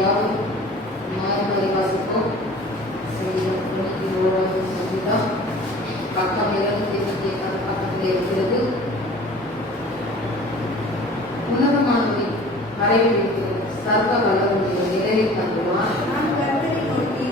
யாரும் நியாயங்களை வாசிப்போம். சங்கீதம் பக்கம் 286 பக்கத்தில் இருக்கிறது. உன்னதமானவரின் மறைவில் இருக்கிறது, சர்வ வல்லவருடைய நிழலில் தங்குவான். நான் கர்த்தரை நோக்கி,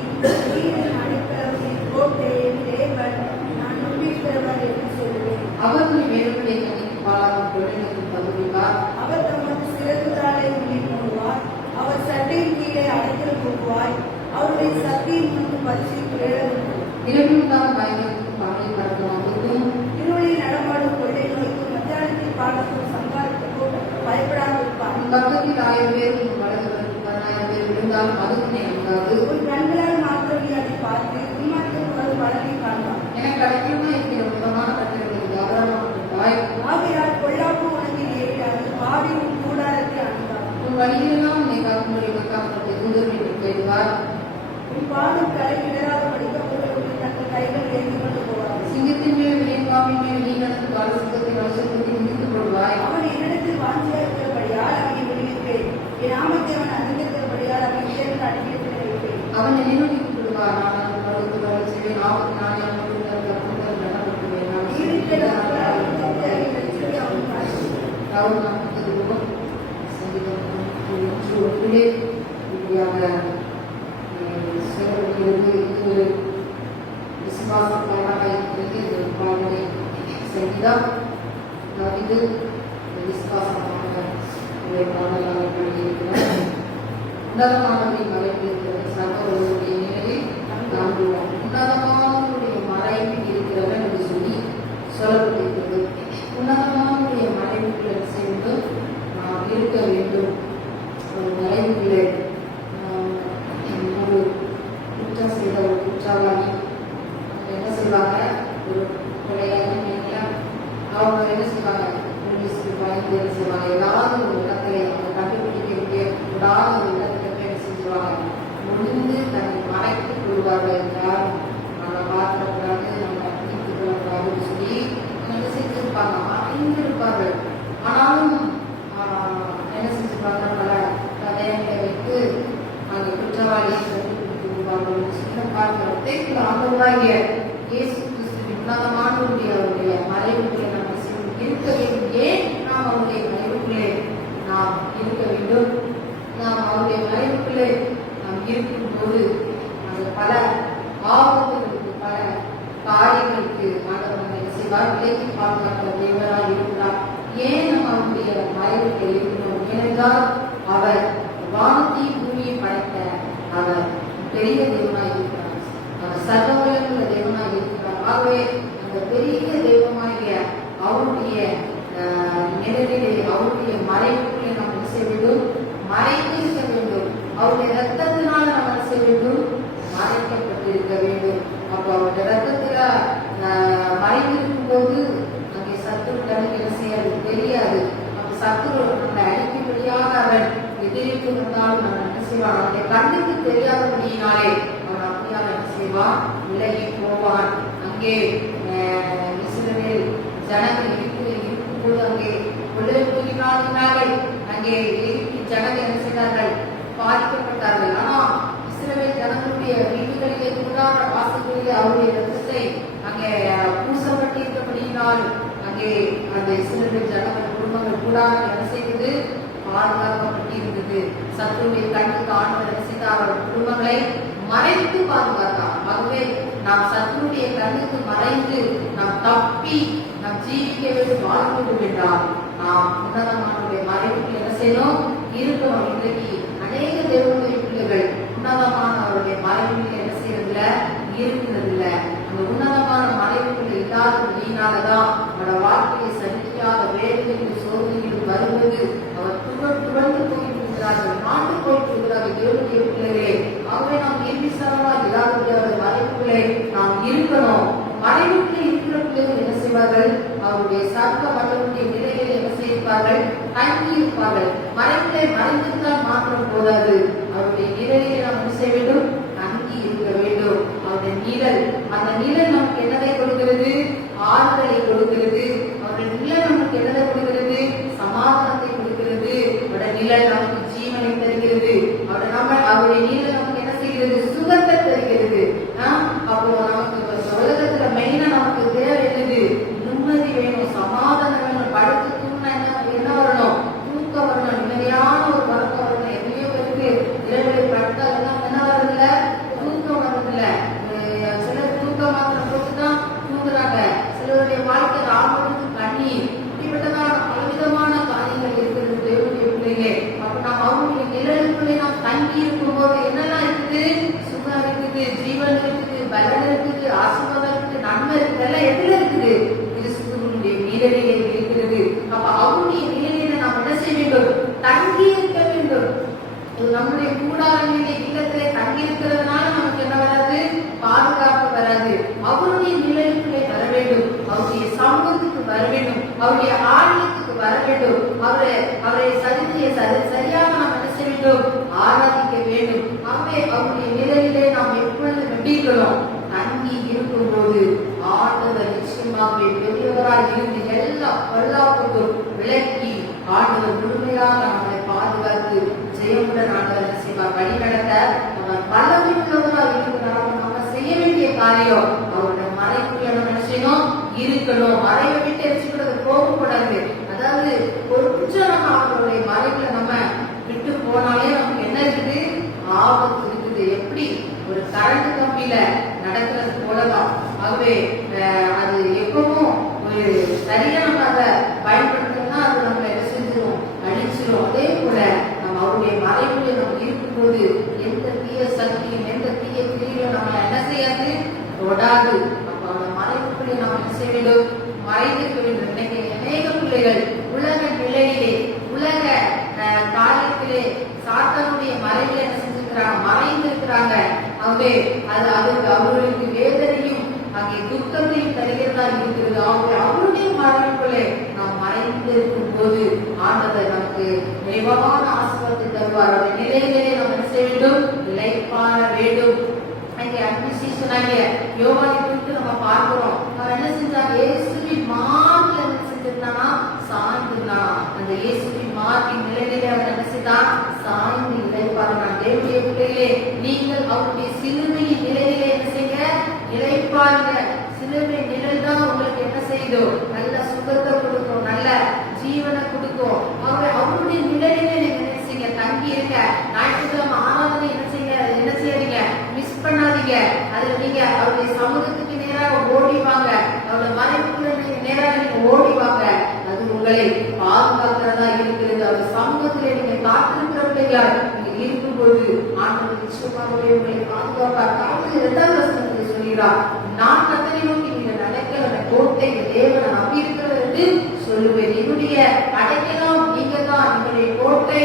நீர் அடைக்கலமே, கோட்டையே, தேவன், நான் நம்பியிருக்கிறவர் என்று சொல்லுவேன். அவர்கள் வேறுபடைய கண்ணிக்கு பாலாகும் தொழிலுக்கு தகுதிவார். அவர் தமது சிறகுதாளை உள்ளே மூடுவார். அவர் சட்டையின் கீழே அடைக்கலம் போகுவாய். அவருடைய சக்தியின் முன்பு பரிசு ஏழவும். இரண்டாம் பயணத்துக்கும் பகலை பறக்கும் இருளில் நடமாடும் கொள்ளை நோய்க்கும் மத்தியானத்தில் பாடக்கும் சங்காரத்துக்கும் பயப்படாதிருப்பார். பக்கத்தில் 1000 பேர் வலதுபுறத்தில் 10,000 பேர் இருந்தாலும் அதுவும் எனக்காது. உன் கண்களால் மாத்திரம் அதை பார்த்து உன்மாத்திரம் வரும் பலனை காண்பார். எனக்கு அடைக்கலமா இருக்கிற உத்தமமான கட்டளைகளுக்கு ஆதரவாக இருந்தாய். ஆகையால் பொல்லாப்பு உனக்கு நேரிடாது, பாவி உன் கூடாரத்தை அணுகாது. உன் வழிகளெல்லாம் உன்னை காக்கும்படி காக்கப்பட்ட தூதர் என்று கேட்பார். உன் பாதம் தலை இடராத படிக்க அவர்களுடைய தங்கள் கைகள் ஏந்தி கொண்டு போவார்கள். சிங்கத்தின் மேல் விளையாமின் மேல் நீ நடந்து பாலசிங்கத்தின் அவசரத்தை முடித்துக் கொள்வாய். அவன் என்னிடத்தில் வாஞ்சியா இருக்கிறபடியால் அவனை விடுவிப்பேன். என் நாமத்தை அவன் அறிந்திருக்கிறபடியால் அவன் இயற்கை அடிமையத்தில் வைப்பேன். அவன் நினைவு விடுவார். நான் அவன் பருவத்து வர செய்வேன். 44 ஆண்டு நடப்பட்டுவேன். நான் ஈடுபட்ட நாட்கள் அவனுக்கு அறிவித்து அவன் காட்சிப்படுவான். ராவுல் நாற்பது ரூபம் சங்கீதம் 101 இப்படியாக சொல்லப்படுகிறது. இது ஒரு விசுவாச பாடலாக இருக்கிறது. இது ஒரு பாடலை சங்கீதம் தாவீது விசுவாசமாக ஒரு பாடலாக எழுதியிருக்கிறார். உன்னதமானவரின் மறைவில் இருக்கிறது, சர்வவல்லவருடைய நிழலில் தங்குவான். உன்னதமானவருடைய மறைவில் இருக்கிறவன் என்று சொல்லி சொல்லப்பட்டிருக்கிறது. உன்னதமானவருடைய மறைவுக்குள் என்ன செய்ய வேண்டும்? நாம் இருக்க வேண்டும். ஒரு மறைவுக்குள்ளே ஒரு குற்றம் செய்த ஒரு குற்றவாளி என்ன செய்வாங்க? ஒரு கொலையாளி அவங்க என்ன செய்வாங்க? போலீஸுக்கு பயந்து என்ன செய்வாங்க? ஏதாவது ஒரு இடத்துல அவங்க கண்டுபிடிக்க கூடாத ஒரு இடத்துல என்ன செஞ்சுவாங்க? முடிந்து தன்னை மறைத்துக் கொள்வார்கள் என்றால் நம்ம பார்க்கக்கூடாது, நம்ம அடித்துக் கொள்ளக்கூடாதுன்னு சொல்லி என்ன செஞ்சிருப்பாங்க? மறைந்திருப்பார்கள். ஆனாலும் என்ன செஞ்சிருப்பாங்க? பல தடயங்களை வைத்து அந்த குற்றவாளியை கண்டுபிடித்து விடுவார்கள். சின்ன பார்க்கிறதை ஆண்டவராகிய இயேசு கிறிஸ்துவின் உன்னதமானவருடைய அவருடைய மறைவுக்குள்ளே நாம் இருக்க வேண்டும். ஏன் நாம் அவருடைய மறைவுக்குள்ளே நாம் இருக்க வேண்டும்? நாம் அவருடைய மறைவுக்குள்ளே நாம் இருக்கும்போது அது பல ஆபத்துகளுக்கு, பல காரியங்களுக்கு ஆண்டவர் என்ன செய்வார்? விலக்கி பாதுகாக்கிற தேவராக இருக்கிறார். ஏன் நம்ம அவருடைய மறைவுக்குள்ளே இருக்கணும்? ஏனென்றால் அவர் வானத்தையும் பூமியை படைத்த அவர் பெரிய தெய்வமாய் இருக்கிறார். அவர் சர்வவல்லமுள்ள தெய்வமாய் இருக்கிறார். ஆகவே அந்த பெரிய தெய்வமாகிய அவருடைய நிழலிலே, அவருடைய மறைவுக்குள்ளே நாம் என்ன செய்ய வேண்டும்? மறைத்து இருக்க வேண்டும். அவருடைய ரத்தத்தினால நாம் என்ன செய்ய வேண்டும்? மறைக்கப்பட்டு இருக்க வேண்டும். அப்போ அவருடைய ரத்தத்துல மறைந்திருக்கும் போது அங்கே சத்துரு தனக்கு என்ன செய்யாது? தெரியாது. அப்ப சத்துரு நம்மளை அடிக்கும்படியாக அவன் எதிர்த்து வந்தாலும் நம்ம என்ன செய்வான்? அவனுடைய கண்ணுக்கு தெரியாதபடியினாலே அவன் அப்படியாக என்ன செய்வான்? விலகி போவான். அங்கே இஸ்ரவேல் ஜனங்கள் இருக்கும்போது அங்கே கொள்ளையினாலே அங்கே ஜனங்கள் என்ன செய்தார்கள்? பாதிக்கப்பட்டார்கள். ஆனால் இஸ்ரவேல் ஜனங்களுடைய வீடுகளிலே கூடாத வாசல்களிலே அவருடைய ரத்தத்தை அங்கே பூசப்பட்டிருக்கிறபடியினால் அங்கே அந்த இஸ்ரவேல் ஜனங்கள் குடும்பங்கள் கூடாத என்ன செய்தது? பாதுகாக்கப்பட்டிருந்தது. சத்துருடைய கண்ணுக்கு ஆண்டவர் என்ன செய்தார்? அவருடைய குடும்பங்களை மறைத்து பாதுகாத்தார். ஆகவே நாம் சத்துருடைய கண்ணுக்கு மறைந்து நாம் தப்பி நாம் ஜீவிக்க வேண்டும், வாழ வேண்டும் என்றால் நாம் உன்னதமானவருடைய மறைவுக்கு என்ன செய்யணும்? இருக்கணும். இன்றைக்கு அநேக தேவனுடைய பிள்ளைகள் உன்னதமான அவருடைய மறைவுக்கு என்ன செய்யறதில்ல? இருக்கிறதில்ல. அந்த உன்னதமான மறைவுக்குள்ள இல்லாதபடியினாலதான் அவனோட வாழ்க்கையை சந்திக்காத வேதனையும் சோதனையும் வருவது அவர் துறந்து போயிருக்கிறார்கள், நாட்டு போயிருக்கிறார்கள் தேவனுடைய பிள்ளைகளே. ஆகவே நாம் நிர்விசாரமா இல்லாத மறைவுக்குள்ளே நாம் இருக்கணும். மறைவுக்குள்ளே இருக்கிற பிள்ளைகள் என்ன செய்வார்கள்? அவருடைய சர்வ வல்லவருடைய நிலையில என்ன செய்வார்கள்? தங்கி இருப்பார்கள். மறைவுகளை மறைந்திருந்தால் மாற்றம் போதாது. அவருடைய நிலையிலே நாம் என்ன செய்ய வேண்டும்? தங்கி இருக்க வேண்டும். அவருடைய நிழல், அந்த நிழல் நமக்கு என்னதை கொடுக்கிறது? ஆறுதலை கொடுக்கிறது. அவருடைய நிழல் நமக்கு என்னதை கொடுக்கிறது? சமாதானத்தை கொடுக்கிறது. அவருடைய நிழல் நமக்கு ஜீவனை தருகிறது. அவருடைய நம்ம நம்முடைய கூடாரங்களிலே இல்லத்திலே தங்கியிருக்கிறதுனால நமக்கு என்ன வராது? பாதுகாப்பு வராது. அவருடைய நிலைக்குள்ளே வர வேண்டும், அவருடைய சமூகத்துக்கு வர வேண்டும், அவருடைய ஆலயத்துக்கு வர வேண்டும், அவரை சரியாக நாம் என்ன செய்ய வேண்டும்? ஆராதிக்க வேண்டும். அவருடைய நிலையிலே நாம் எப்பொழுது வெட்டிக்கிறோம்? தங்கி இருக்கும் போது ஆண்டவர் நிச்சயமாகவே பெரியவராய் இருந்து எல்லா பொல்லாப்புக்கும் விலக்கி ஆண்டவர் முழுமையாக நம்மளை பாதுகாத்து ஜெயமுடன் ஆண்டவர் என்ன செய்வார்? வழிநடத்த நம்ம பலவிதமாக இருக்கிறாங்க. நம்ம செய்ய வேண்டிய காரியம் அவருடைய மறைக்குள்ள நம்ம என்ன செய்யணும்? இருக்கணும். மறைவை விட்டு வச்சுக்கிறது போகக்கூடாது. அதாவது கொஞ்சம் நம்ம அவருடைய மறைவுல நம்ம விட்டு போனாலே நமக்கு என்ன இருக்குது? ஆபத்து இருக்குது. எப்படி? ஒரு கரண்ட் கம்பியில நடக்கிறது போலதான். ஆகவே அது எப்பவும் ஒரு சரியா நம்ம அதை பயன்படுத்தணும்னா அது நம்ம என்ன செஞ்சிடும்? அழிச்சிடும். அதே போல நம்ம அவருடைய மறைவுல நம்ம இருக்கும்போது எந்த தீய சக்தியும் எந்த தீய கிரியும் நம்ம என்ன செய்யாது? தொடாது. அப்ப அந்த மறைவுக்குள்ளே நாம் என்ன செய்ய வேண்டும்? மறைந்திருக்க வேண்டும். இன்னைக்கு அநேக பிள்ளைகள் உலக நிலையிலே உலக காரியத்திலே சாத்தானுடைய மறைவில என்ன செஞ்சிருக்கிறாங்க? மறைந்திருக்கிறாங்க. ஆகவே அது அவர்களுக்கு வேதனையும் அங்கே துக்கத்தையும் தருகிறதா இருக்கிறது. அவருடைய மறைவுக்குள்ளே நாம் மறைந்து இருக்கும் போது ஆண்டவர் நமக்கு நிறைவான ஆசீர்வாதத்தை தருவார். அவருடைய நிலையிலே நாம் என்ன செய்ய வேண்டும்? நிலைப்பாட வேண்டும். அங்கே அட்மினிஸ்ட்ரேஷனாகிய யோவானை குறித்து நம்ம பார்க்கிறோம். அவர் என்ன செஞ்சார்? இயேசுவின் மார்பில் என்ன செஞ்சிருந்தானா? சாய்ந்திருந்தான். அந்த இயேசுவின் மார்பின் நிலையிலே அவர் என்ன செய்தான்? சாய்ந்து இளைப்பாறினார். தேவனுடைய பிள்ளைகளே, நீங்கள் அவருடைய சிலுவையின் நிலையிலே என்ன செய்ய? இளைப்பாருங்க. சிலுவை நிழல் தான் உங்களுக்கு என்ன செய்யுதோ? நல்ல சுகத்தை கொடுக்கும், நல்ல ஜீவனை கொடுக்கும். அவருடைய நிலையிலே நீங்க என்ன செய்ய? தங்கி இருக்க. ஞாயிற்றுக்கிழமை ஆராதனை என்ன செய்யாதீங்க? மிஸ் பண்ணாதீங்க. அதுல நீங்க அவருடைய சமூகத்துக்கு நேராக ஓடிவாங்க. அவருடைய மறைவுக்குள்ள நேராக நீங்க ஓடிவாங்க. அது உங்களை பாதுகாக்கிறதா இருக்கிறது. அவர் சமூகத்திலே நீங்க காத்திருக்கிறவர்களா நீங்க இருக்கும்போது ஆண்டவர் நிச்சயமாகவே உங்களை பாதுகாப்பார். 2வது வசனத்தில் சொல்கிறார், நான் கர்த்தரை நோக்கி நீங்கள் நடக்கிற கோட்டை தேவனை நம்பி இருக்கிறது என்று சொல்லுவேன். என்னுடைய அடைக்கலம் நீங்க தான், என்னுடைய கோட்டை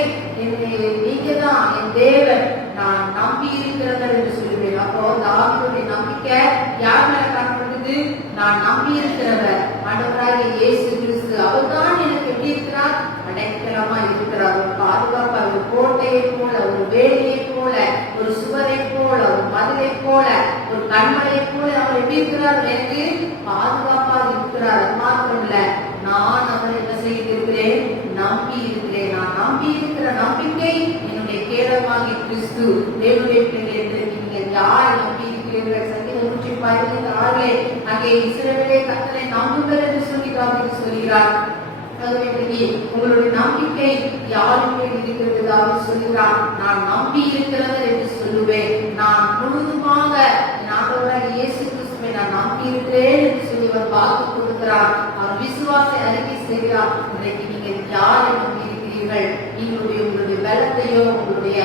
நீங்க தான், என் தேவன் நான் நம்பி இருக்கிறவர் என்று சொல்லுவேன். அப்போ தாவீதுடைய நம்பிக்கை யார் மேல காணப்படுது? நான் நம்பி இருக்கிறவர் ஆண்டவராகிய இயேசு கிறிஸ்து. அவர்தான் எனக்கு எப்படி இருக்கிறார்? அடைக்கலமா இருக்கிறார். ஒரு பாதுகாப்பா, ஒரு கோட்டையை போல, ஒரு வேலியை போல, ஒரு சுவரை போல, ஒரு மதிலை போல, ஒரு கண்மலையை போல அவர் எப்படி இருக்கிறார்? எனக்கு பாதுகாப்பாக இருக்கிறார். அது மாத்திரம் இல்ல, நான் அவரை என்ன செய்திருக்கிறேன்? நம்பி இருக்கிறேன். நான் நம்பி இருக்கிற நம்பிக்கை என்னுடைய கேடமாகிய கிறிஸ்து. தேவனுடைய பிள்ளைகளை நீங்கள் யாரை நம்பி இருக்கிறீர்கள்? சங்கீதம் 116 அங்கே இஸ்ரவேலே கர்த்தரை நம்புங்கள் என்று சொல்லி தாவீது சொல்கிறார். உங்களுடைய நம்பிக்கை யாருமே இருக்கிறது? தாவீது சொல்கிறார், நான் நம்பி இருக்கிறவர் என்று சொல்லுவேன். நான் முழுதுமாக ஆண்டவராகிய இயேசு கிறிஸ்துவை நான் நம்பி இருக்கிறேன் என்று சொல்லி அவர் வாக்கு கொடுக்கிறார். அவர் விசுவாச அறிக்கை செய்கிறார். இன்றைக்கு நீங்கள் யாரை நம்பி இருக்கிறீர்கள்? உங்களுடைய பலத்தையோ, உங்களுடைய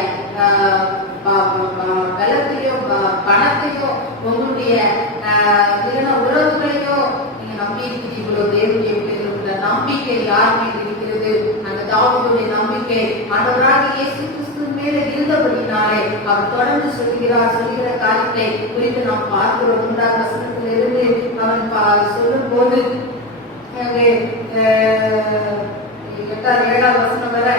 பணத்தையோ, உங்களுடைய உறவுகளையோ நீங்க நம்பி இருக்கிறீர்களோ? தேவனுடைய பிள்ளைகளுடைய நம்பிக்கை யார் மேல் இருக்கிறது? அந்த தாவீதுடைய நம்பிக்கை ஆண்டவராகிய இயேசு கிறிஸ்து மேல இருந்தபடினாலே அவர் தொடர்ந்து சொல்லுகிற காரியத்தை குறித்து நாம் பார்க்கிறோம். 3வது வசனத்திலிருந்து அவன் சொல்லும் போது 7வது வசனம் வரை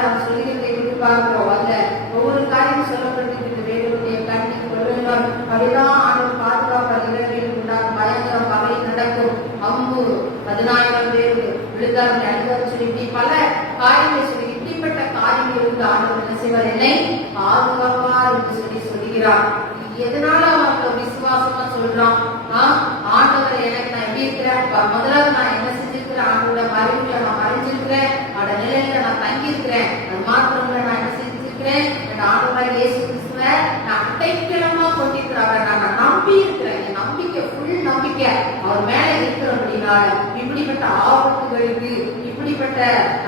அவன் சொல்லுகிறதை குறித்து பார்க்கிறோம். அல்ல ஒவ்வொரு காரியம் சொல்லப்பட்டிருக்கிறது. வேலுடைய கண்ணிக்கு வருவார். அப்படிதான் ஆண்டவர் பாதுகாப்பார். இரவில் உண்டாகும் பயங்கரம் பகை நடக்கும். அம்பு 10,000 பேர் விழுந்தார்கள் அழுதார் சொல்லி இப்படி பல காரியங்களை சொல்லி இப்படிப்பட்ட காரியங்கள் இருந்து ஆண்டவர் என்ன செய்வார்? என்னை பாதுகாப்பார் என்று சொல்லி சொல்கிறார். எதனால அவன் விசுவாசமா சொல்றான்? ஆண்டவர் எனக்கு நான் எப்படி இருக்கிறேன்? முதலாவது நான் என்ன செஞ்சிருக்கிறேன்? ஆண்டோட மறைவுல நான் மறைஞ்சிருக்கிறேன். அவட நிலையில நான் தங்கி இருக்கிறேன். அது மாத்திரம்ல நான் என்ன செஞ்சிருக்கிறேன்? ஆண்டவராகிய இயேசு கிறிஸ்துவை நான் அடைக்கலமா கொண்டிருக்கிறவரை நான் நம்பி இருக்கிறேன். என் நம்பிக்கை ஃபுல் நம்பிக்கை அவர் மேல இருக்கிறபடினால இப்படிப்பட்ட ஆபத்துகளுக்கு, இப்படிப்பட்ட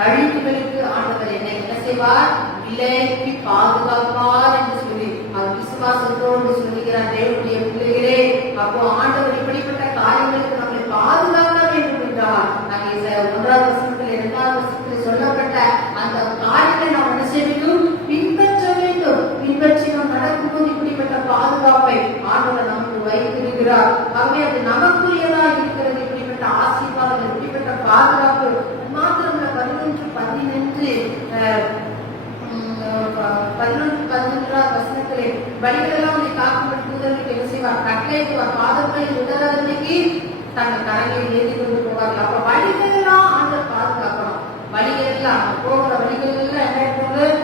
அழிவுகளுக்கு ஆண்டவர் என்ன செய்வார்? விலைக்கு பாதுகாப்பார் என்று சொல்லி அவர் விசுவாசத்தோடு சொல்லுகிறார். தேவனுடைய பிள்ளைகளே, அப்போ ஆண்டவர் இப்படிப்பட்ட காரியங்களுக்கு நம்மை பாதுகாக்க வேண்டும் என்றால் 1வது வசனத்தில் 2வது வசனத்தில் சொல்லப்பட்ட அந்த காரியத்தை ஆகவே அது நமக்குரியதா இருக்கிறது. இப்படிப்பட்ட ஆசீர்வாதம், இப்படிப்பட்ட பாதுகாப்பு மாத்திரமல்ல. 11-11 வசனத்திலே வழிகளெல்லாம் உன்னை காக்கும்படி தூதர்களுக்கு என்ன செய்வார்? கட்டளையிடுவார். பாதங்களில் உதறாதபடிக்கு தங்கள் கரங்களை ஏற்றி கொண்டு போவார்கள். அப்ப வழிகளெல்லாம் ஆண்டவர் பாதுகாக்கணும். வழிகள் எல்லாம் போகிற வழிகள் எல்லாம் என்ன இருக்கணும்?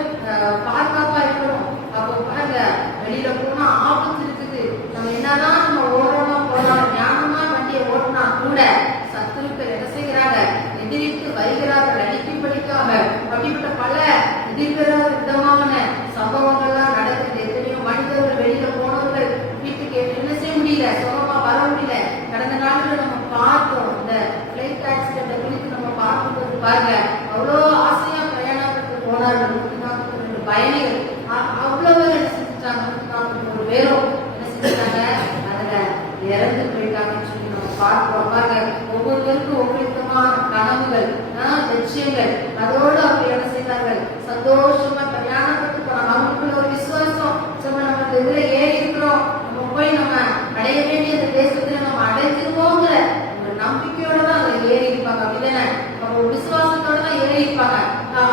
பாதுகாப்பா இருக்கணும். அப்போ பாருங்க, வெளியில போனா ஆபத்து இருக்குது. நம்ம என்னதான் நம்ம ஓடணும் போனாலும் ஞானமா வண்டியை ஓட்டினா கூட சத்துருக்கள் என்ன செய்கிறாங்க? எதிரித்து வருகிறார்கள், அடிக்கும்படிக்காக. அப்படிப்பட்ட பல எதிர்கிற விதமான சம்பவங்கள்லாம் நடக்குது. எத்தனையோ மனிதர்கள் வெளியில போனவர்கள் வீட்டுக்கு என்ன செய்ய முடியல, சுகமா வர முடியல. கடந்த நாளில் நம்ம பார்த்தோம், இந்த பிளைட் ஆக்சிடென்ட் குறித்து நம்ம பார்க்கும்போது பாருங்க, அவ்வளோ ஆசையா பிரயாணத்துக்கு போனார்கள் 142 பயணிகள். அவ்வளவு என்ன செஞ்சாங்க? 143 பேரும் என்ன செஞ்சாங்க? அதுல இறந்து போயிட்டாங்கன்னு சொல்லி நம்ம பார்க்கிறோம். பாருங்க, ஒவ்வொருவருக்கும் ஒவ்வொரு விதமான கனவுகள், லட்சியங்கள், அதோடு அவங்க என்ன செய்தார்கள்? சந்தோஷமா பிரயாணத்துக்கு போனாங்க. அவங்களுக்குள்ள ஒரு விசுவாசம், நம்ம இதுல ஏறி இருக்கிறோம், நம்ம போய் நம்ம அடைய வேண்டிய இந்த தேசத்துல நம்ம அடைஞ்சிருவோங்கிற ஒரு நம்பிக்கையோட தான் அதுல ஏறி இருப்பாங்க. அப்படிதானே? ஒரு விசுவாசத்தோட தான் ஏறி இருப்பாங்க.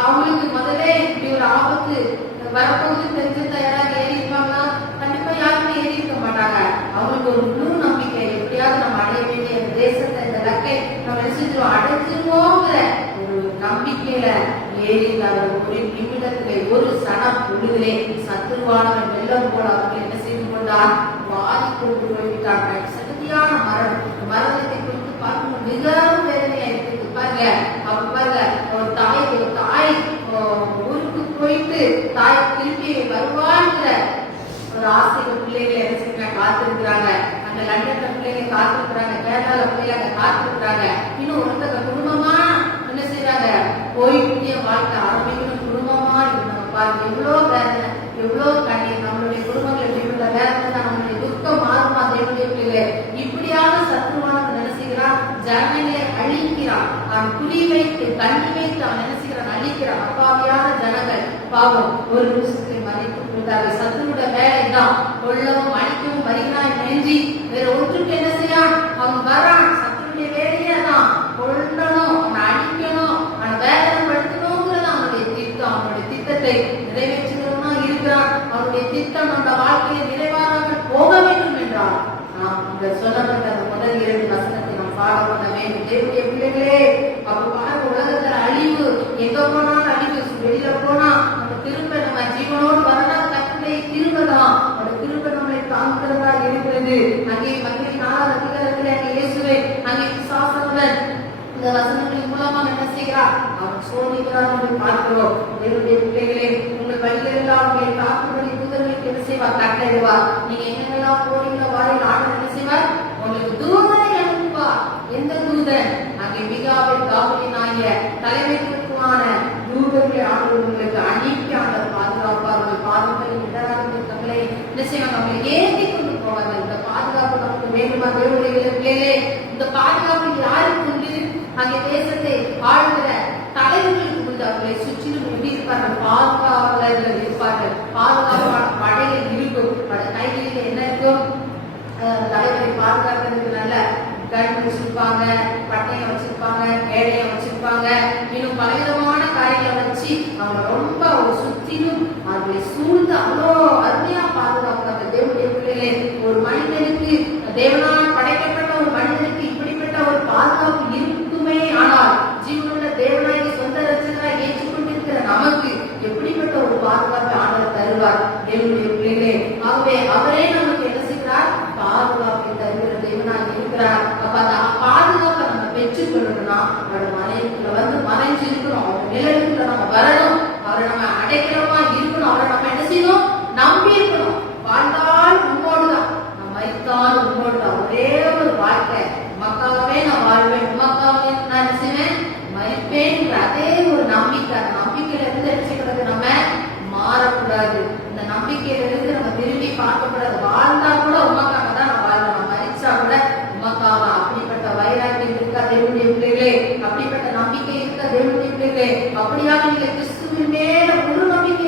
அவங்களுக்கு முதல்ல இப்படி ஒரு ஆபத்து வரப்போகுது தெரிஞ்சிருந்தா யாராவது ஏறி இருப்பாங்களா? கண்டிப்பா யாருமே ஏறி இருக்க மாட்டாங்க. அவங்களுக்கு ஒரு முழு நம்பிக்கை, எப்படியாவது நம்ம அடைய வேண்டிய இந்த தேசத்தை, இந்த லக்கை நம்ம நினைச்சிருவோம், அடைஞ்சிருவோங்கிற ஒரு நம்பிக்கையில ஏறி ஒரு நிமிடத்திலே, ஒரு சன பொழுதிலே சத்துருவானவன் வெள்ளம் போல அவர்கள் என்ன செய்து கொண்டார்? வாதி கொண்டு போய்விட்டாங்க. சகதியான மரணத்தை குறித்து பார்க்கும்போது மிகவும் வேதனையா இருக்கு. பாருங்க, அவங்க பாருங்க, ஒரு தாய் ஊருக்கு போயிட்டு தாய் திருப்பி வருவாங்கிற ஒரு ஆசைகள் பிள்ளைகளை என்ன செய்யறாங்க? காத்திருக்கிறாங்க. அந்த லண்டன்ல பிள்ளைங்க காத்திருக்கிறாங்க, கேரளால பிள்ளைங்க காத்திருக்கிறாங்க. இன்னும் ஒருத்தங்க குடும்பமா என்ன செய்யறாங்க? போய் புதிய வாழ்க்கை ஆரம்பிக்கணும், குடும்பமா இருந்தாங்க. பாருங்க, எவ்வளவு வேதனை, எவ்வளவு கண்ணீர். நம்மளுடைய குடும்பங்கள் எப்படிப்பட்ட வேதனை, நம்மளுடைய துக்கம் மாறுமா? தேவனுடைய பிள்ளைகளே, இப்படியான சத்துருவானவன் என்ன செய்கிறான்? ஜனங்களை அழிக்கிறான். அவன் குறி வைத்து கண்ணி வைத்து அவன் என்ன செய்கிறான்? அழிக்கிறான். அப்பாவியான ஜனங்கள் பாவம் ஒரு நிமிஷத்தை மதிப்பு கொடுத்தார்கள். சத்துருடைய வேலை தான் கொல்லவும் அழிக்கவும் வருகிறான் நெஞ்சி, வேற ஒன்றுக்கு என்ன செய்யறான்? அவன் வரான். சத்துருடைய வேலையே தான் கொல்லணும், அவனை அழிக்கணும், அவனை வேதனைப்படுத்தணுங்கிறது அவனுடைய திட்டம். அவனுடைய திட்டத்தை நிறைவேற்றுகிறவனா இருக்கிறான். அவனுடைய திட்டம் நம்ம வாழ்க்கையை நிறைவாராமல் போக வேண்டும் என்றால் நாம் இந்த சொல்லப்பட்ட அந்த முதல் 2 வசனத்தை நாம் ஃபாலோ பண்ண வேண்டும். தேவனுடைய பிள்ளைகளே, அப்ப பாருங்க, உலகத்துல அழிவு, எங்க போனாலும் அழிவு. வெளியில போனா நம்ம திரும்ப நம்ம ஜீவனோடு வரலாம், கட்டளை திரும்பதான் அவருடைய திரும்ப நம்மளை தாங்குகிறதா இருக்கிறது. அங்கே மக்கள் 4வது அதிகாரத்தில் அங்கே இயேசுவை அங்கே பிசாசுடன் இந்த வசனங்களின் மூலமாக என்ன செய்கிறார்? அவன் சோதிக்கிறார் என்று பார்க்கிறோம். தேவனுடைய பிள்ளைகளே, உங்கள் வழிகளெல்லாம் உங்களை காக்கும்படி தூதர்களுக்கு என்ன செய்வார்? கட்டளையிடுவார். நீங்க எங்கெல்லாம் போறீங்களோ வாரில் ஆண்டவர் என்ன செய்வார்? உங்களுக்கு தூதனை அனுப்புவார். எந்த தூதன்? அங்கே மிகாவில் காவலின் ஆகிய தலைமைத்துவமான தூதர்களை ஆண்டவர் உங்களுக்கு அனுப்பி ஆண்டவர் பாதுகாப்பார்கள். பாதுகாப்பில் இடராக தங்களை என்ன செய்வாங்க? அவங்களை ஏற்றி கொண்டு போவார்கள். இந்த பாதுகாப்பு நமக்கு வேண்டுமா? தேவனுடைய பிள்ளைகளே, இந்த பாதுகாப்பு யாருக்கு உண்டு? அங்கே தேசத்தை ஆளுகிற தலைவர்களுக்கு உண்டு. அவர்களை சுற்றிலும் எப்படி இருப்பார்கள்? பாதுகாவலர்கள் இருப்பார்கள். பாதுகாப்பான படைகள் இருக்கும். கைகளில் என்ன இருக்கும்? தலைவரை பாதுகாக்கிறதுக்கு நல்ல கன் வச்சிருப்பாங்க, பட்டையை வச்சிருப்பாங்க, வேலையை வச்சிருப்பாங்க, இன்னும் பலவிதமான காரியங்களை வச்சு அவங்க ரொம்ப ஒரு சுற்றிலும் அவர்களை சூழ்ந்து அவ்வளோ அருமையா பாதுகாப்பாங்க. தேவனுடைய பிள்ளைகளே, ஒரு மனிதனுக்கு, தேவனால் படைக்கப்பட்ட ஒரு மனிதனுக்கு இப்படிப்பட்ட ஒரு பாதுகாப்பு இருக்குமே ஆனால், ஜீவனுள்ள தேவனாய் சொந்த ரட்சகராய் ஏற்றுக்கொண்டிருக்கிற நமக்கு எப்படிப்பட்ட ஒரு பாதுகாப்பு ஆண்டவர் தருவார்? தேவனுடைய பிள்ளைகளே, ஆகவே அவரே நமக்கு என்ன செய்கிறார்? பாதுகாப்பை தருகிற தேவனாய் இருக்கிறார். அப்ப அந்த பாதுகாப்பை நம்ம பெற்றுக் கொள்ளணும்னா அவருடைய மனைவிக்குள்ள வந்து மறைஞ்சு இருக்கணும். அவர் நிழலுக்குள்ள நம்ம வரணும். அவரை நம்ம அடைக்கிறோமா இருக்கணும். அவரை நம்ம என்ன செய்யணும்? நம்பி இருக்கணும். வாழ்ந்தால் உம்மோடுதான், நம்ம மரித்தால் உம்மோடுதான். ஒரே ஒரு வாழ்க்கை, உமக்காகவே நான் வாழ்வேன், உமக்காகவே நான் என்ன செய்வேன்? மரிப்பேன். அதே ஒரு நம்பிக்கை. அந்த நம்பிக்கையில இருந்து என்ன செய்யக்கூடாது? நம்ம மாறக்கூடாது. இந்த நம்பிக்கையில இருந்து நம்ம திரும்பி பார்க்கக்கூடாது. வாழ்ந்தா கூட உமக்காக தான் நான் வாழ்வேன், மரிச்சா கூட உமக்காக. அப்படிப்பட்ட வைராக்கியம் இருக்கா தேவனுடைய பிள்ளைகளே? அப்படிப்பட்ட நம்பிக்கை இருக்கா தேவனுடைய பிள்ளைகளே? அப்படியாக நீங்க கிறிஸ்துவின் மேல முழு நம்பிக்கை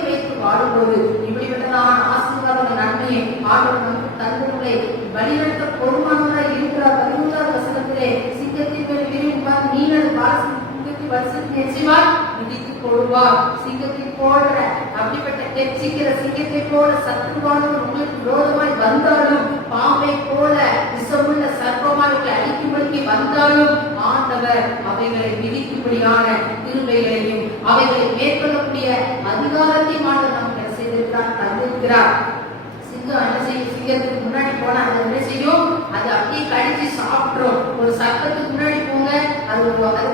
போடுவார். சிங்கத்தை போன்ற அப்படிப்பட்ட கெர்ச்சிக்கிற சிங்கத்தை போல சத்துருவானவர் உங்களுக்கு விரோதமாய் வந்தாலும், பாம்பை போல விஷமுள்ள சர்ப்பமாய் உங்களை அழிக்கும்படிக்கு வந்தாலும், ஆண்டவர் அவைகளை மிதிக்கும்படியான கிருபைகளையும் அவைகளை மேற்கொள்ளக்கூடிய அதிகாரத்தையும் ஆண்டவர் நமக்கு செய்திருக்கிறார், தந்திருக்கிறார். சிங்கம் என்ன செய்யும்? சிங்கத்துக்கு முன்னாடி போனா அது என்ன செய்யும்? அது அப்படியே கடிச்சு சாப்பிட்றோம். ஒரு சர்ப்பத்துக்கு முன்னாடி போங்க, அது